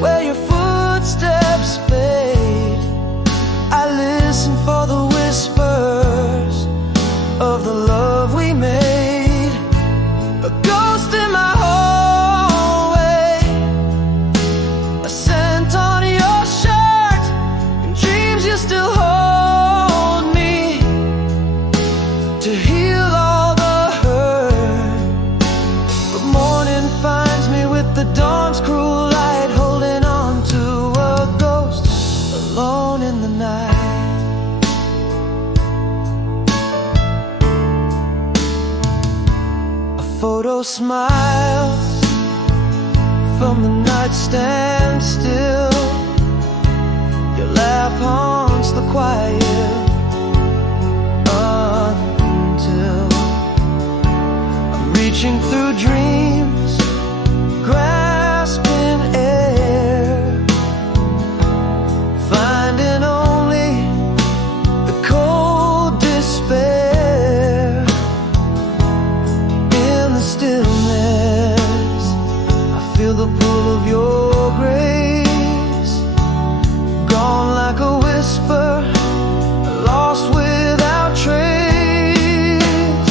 where your footsteps fade, I listen for the whispers of the love we made. A ghost in my hallway, a scent on your shirt, and dreams you still hold me to heal all the hurt. But morning finds me with the dawn's cruel light, holding on to a ghost alone in the night. Photo smiles from the nightstand still. Your laugh haunts the quiet until I'm reaching through dreams, grasping air, finding only the cold despair. Stillness, I feel the pull of your grace, gone like a whisper, lost without trace.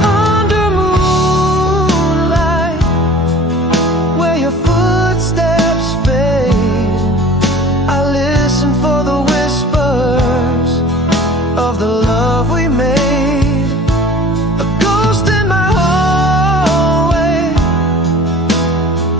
Under moonlight, where your footsteps fade, I listen for the whispers of the love we made. I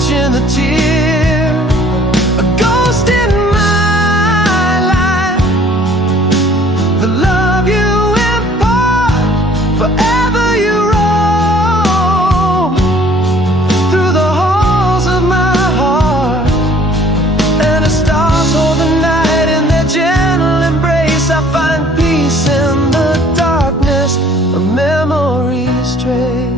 catching a tear, a ghost in my life. The love you impart, forever you roam through the halls of my heart. And the stars hold the night in their gentle embrace. I find peace in the darkness, a memory's trace.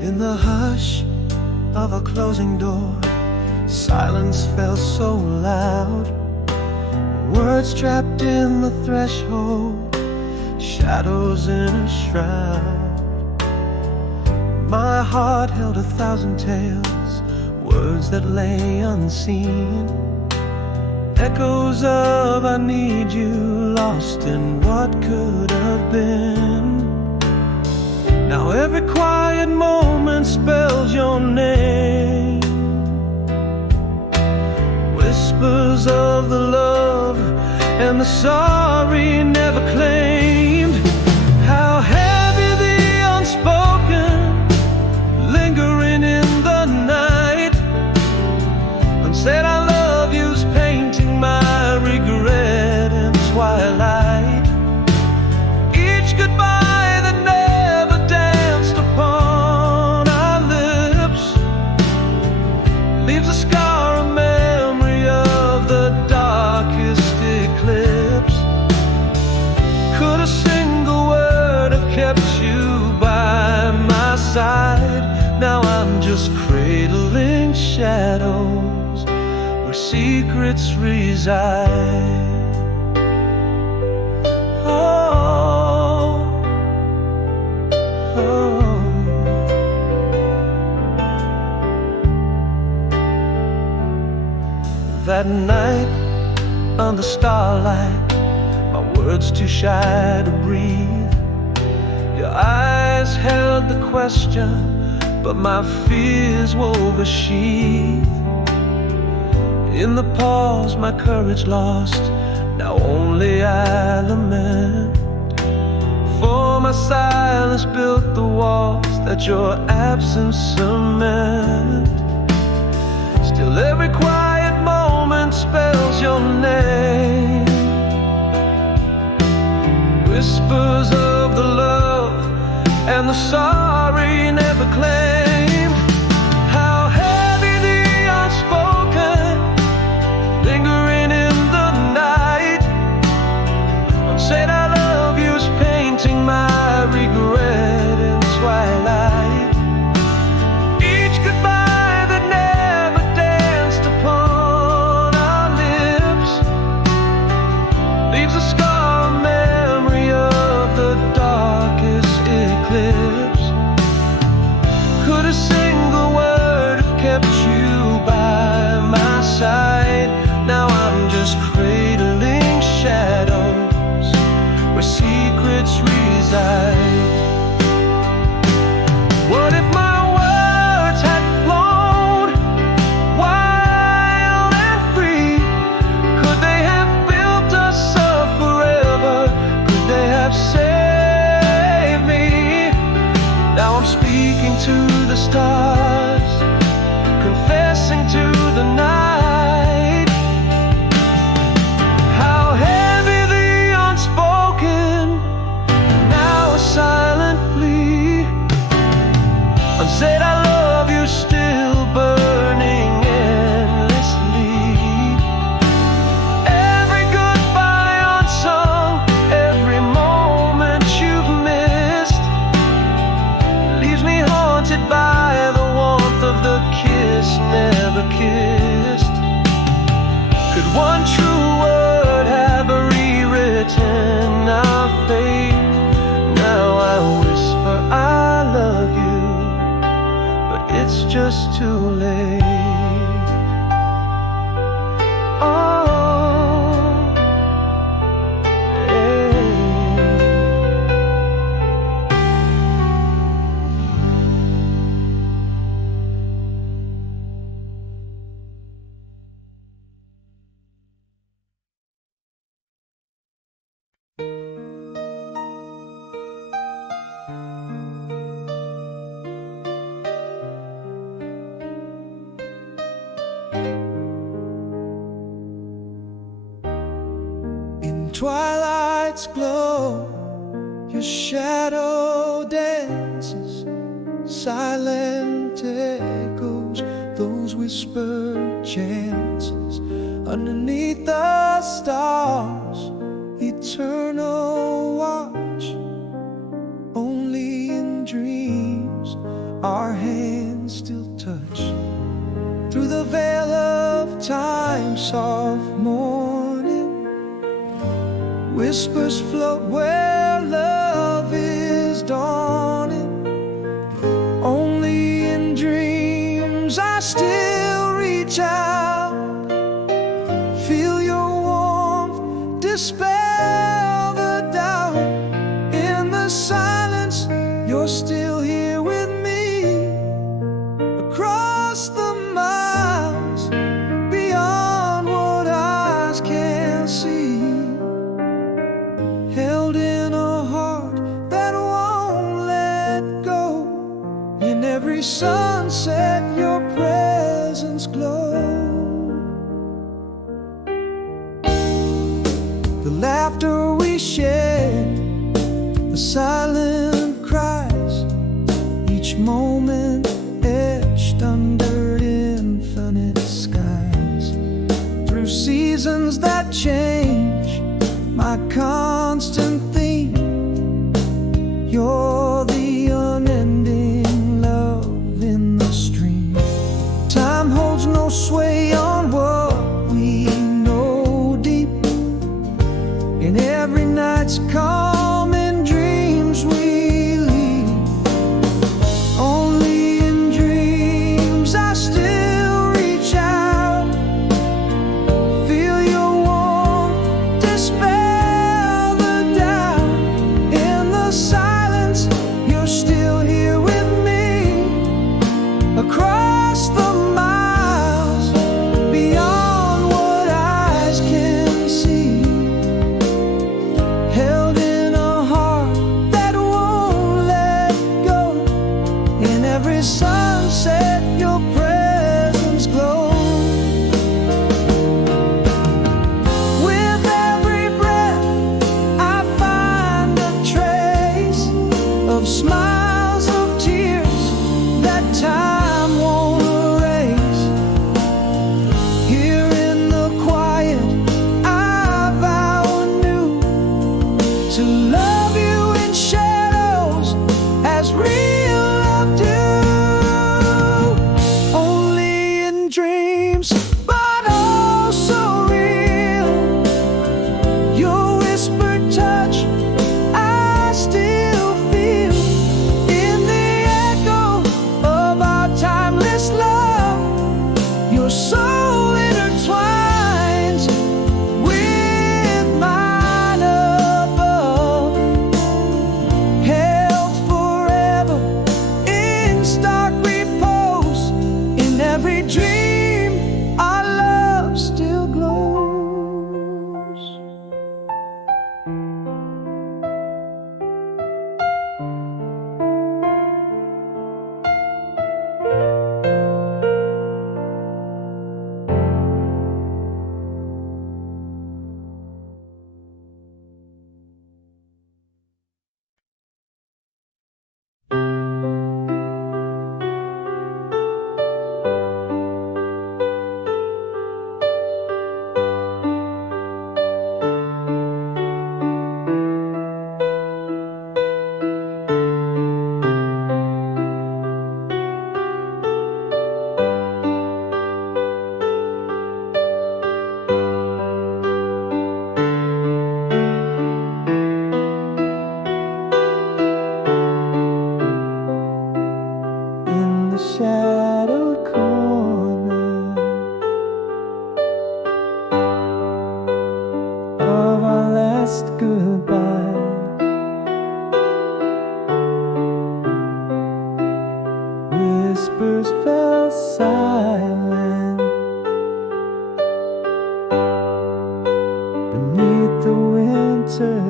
In the hush of a closing door, silence felt so loud. Words trapped in the threshold, shadows in a shroud. My heart held 1,000 tales, words that lay unseen, echoes of I need you, lost in what could have been. Now every quiet moment spells your name, whispers of the love and the sorry never claimed. How heavy the unspoken, lingering in the night. Unsaid I love you's painting my regret in twilight. Each goodbye that never danced upon our lips leaves a scar, a memory of the darkest eclipse. Could a single word have kept you by my side? Now I'm just cradling shadows where secrets reside. That night, under starlight, my words too shy to breathe. Your eyes held the question, but my fears wove a sheath. In the pause, my courage lost, now only I lament. For my silence built the walls that your absence cement. Still every quiet moment spells your name, whispers of the love and the sorry never claimed. How heavy the unspoken, lingering in the night. Unsaid I love you's painting my regret in twilight. Each goodbye that never danced upon our lips leaves a scar, a memory of the darkest eclipse. Could a single word have kept you by my side? Now I'm just cradling shadows where secrets reside. What if my words had flown wild and free? Could they have built us up forever? Could they have saved me? Now I'm speaking to the stars, confessing to the night. How heavy the unspoken, now a too late. Oh, yeah. In twilight's glow, your shadow dances, silent echoes, those whispered chances. Underneath the stars, eternal watch. Only in dreams our hands still touch. Through the veil of time, soft morning whispers float where love is dawning. Only in dreams I still reach out, feel your warmth, dispel the doubt. In the silence, you're still here with me, across the miles, beyond what eyes can see. Held in a heart that won't let go. In every sunset, your presence glows. The laughter we share, the silent cries, each moment etched under infinite skies. Through seasons that change, my constant theme, you're the unending love in the stream. Time holds no sway on what we know deep. In every night's calm and dreams we leave. Only in dreams I still reach out, feel your warmth, dispel the doubt.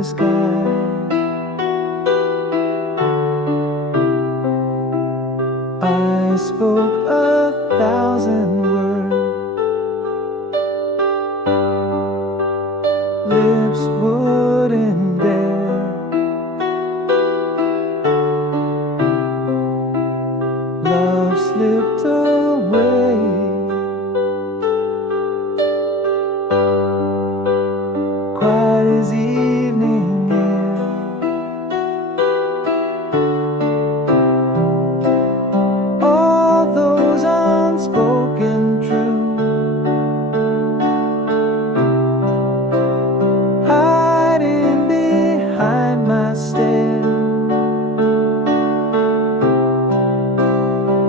the sky. I spoke 1,000 words, lips wouldn't dare. Love slipped away, quiet as evening air. All those unspoken truths, hiding behind my stare.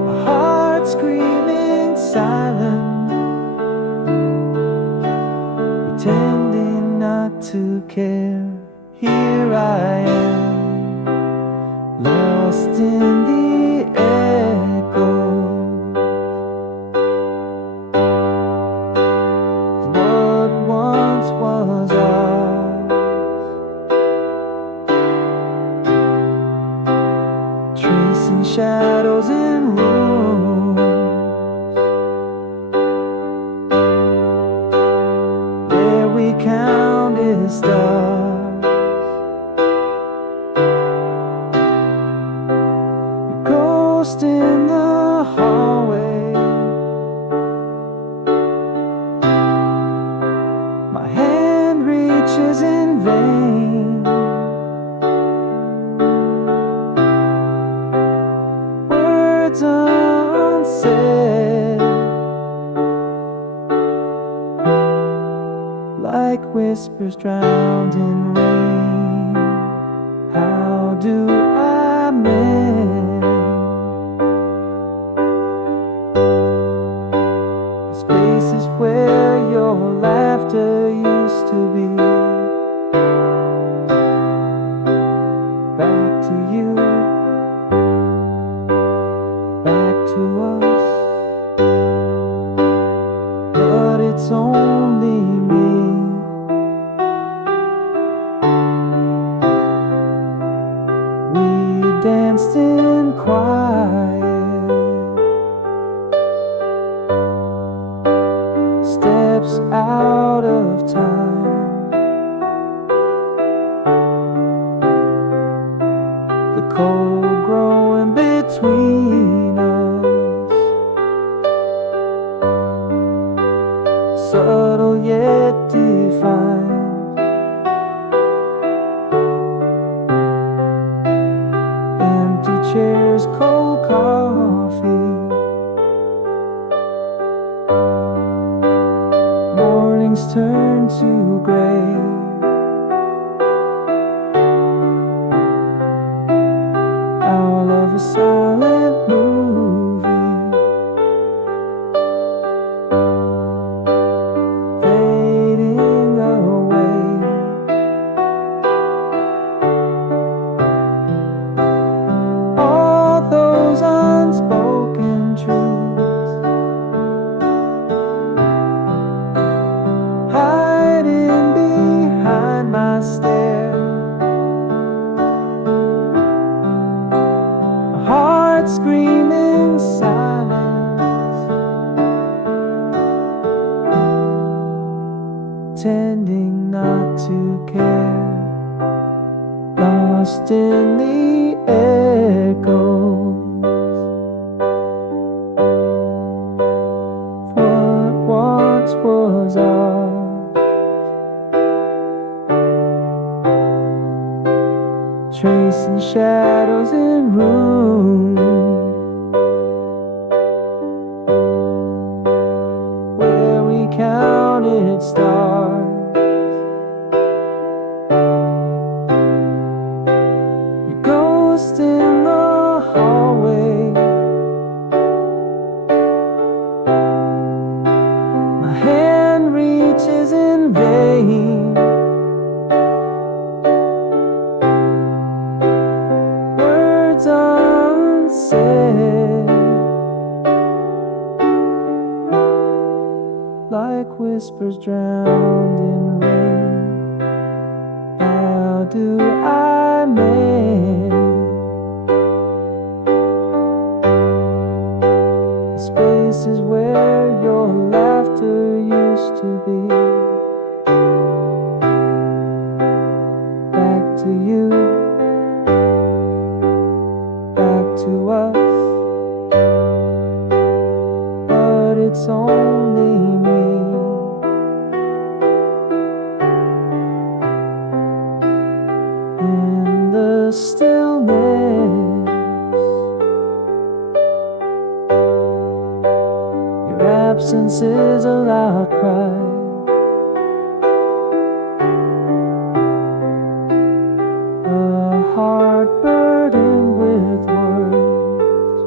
A heart screaming silent, pretending not to care. Here I am, lost in the echo. What once was ours, tracing shadows in rooms where we counted stars. Ghost in the hallway, my hand reaches in vain. Words unsaid, like whispers drowned in rain. How do I mend spaces where your laughter used to be? Back to you, back to us, but it's only me. We danced in quiet, steps out of time. The cold growing between us, subtle yet defined. Empty chairs, cold coffee, mornings turn to gray. Our love a silent movie, fading away. All those unspoken truths, hiding behind my stare. A heart screaming silence, tending not to care. Lost in the echoes, what once was ours, tracing shadows in rooms where we counted stars. Your ghost in the hallway, my hand reaches in vain. Words unsaid, like whispers drowned in rain. How do I make spaces where your laughter used to be? Back to you, back to us, but it's only me. In the stillness, your absence is a loud cry. A heart burdened with words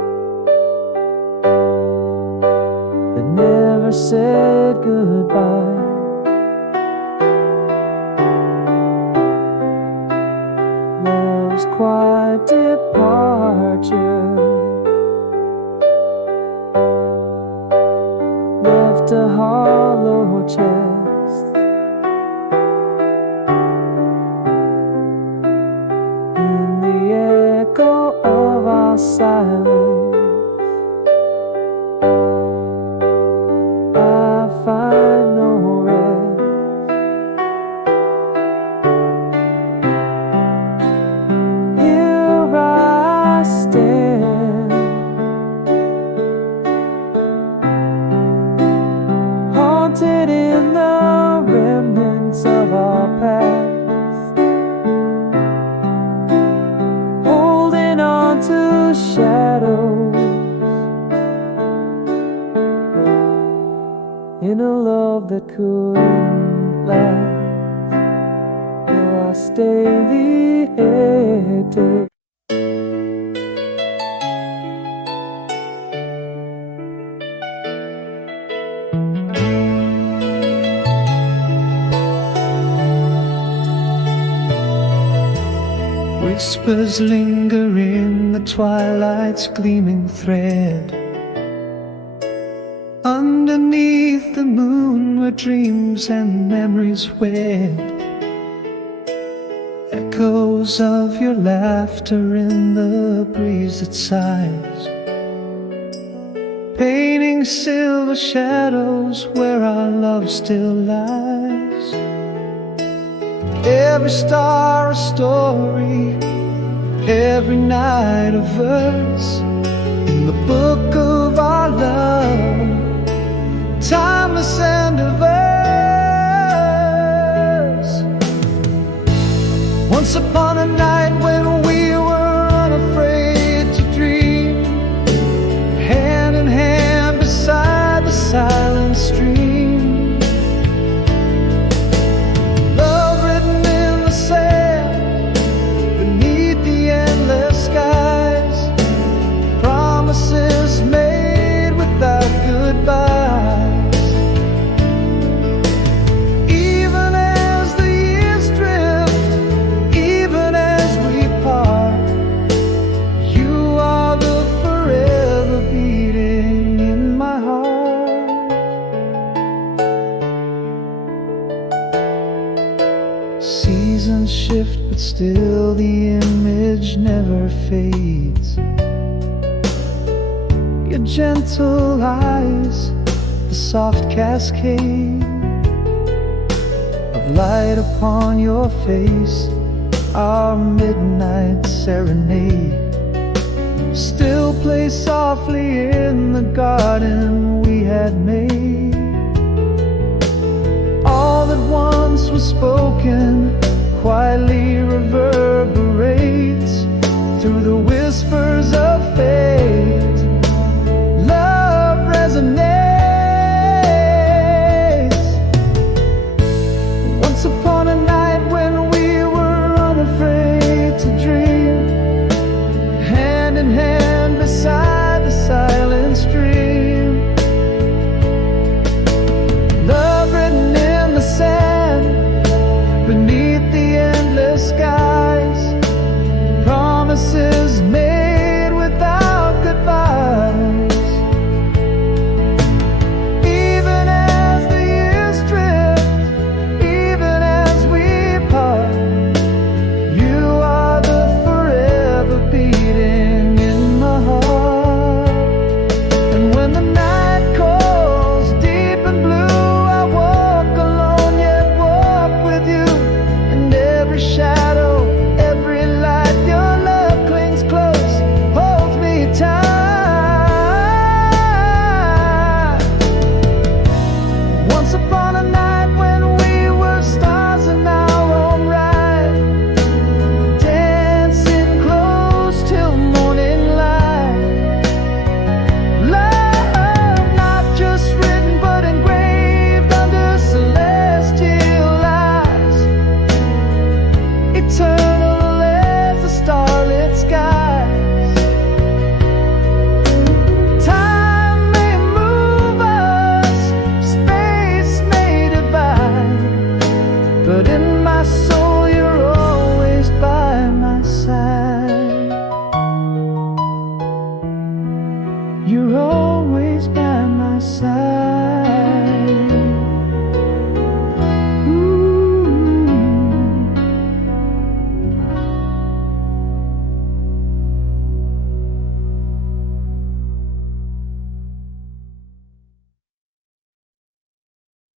that never said goodbye. Love's quiet departure left a hollow chest. In the echo of our silence, I find no rest. Here I stand, haunted in the remnants of our past, holding on to shadows in a love that couldn't last. Will I stay the Whispers linger in the twilight's gleaming thread. Underneath the moon where dreams and memories wed. Echoes of your laughter in the breeze that sighs, painting silver shadows where our love still lies. Every star a story, every night a verse in the book of our love, timeless and diverse. Once upon a night when we were unafraid to dream, hand in hand beside the silent stream. Love written in the sand beneath the endless skies, promises made without goodbyes. Even as the years drift, even as we part, you are the forever beating in my heart. Seasons shift, but still the image never fades. Your gentle eyes, the soft cascade of light upon your face, our midnight serenade, still play softly in the garden we had made. All that once was spoken quietly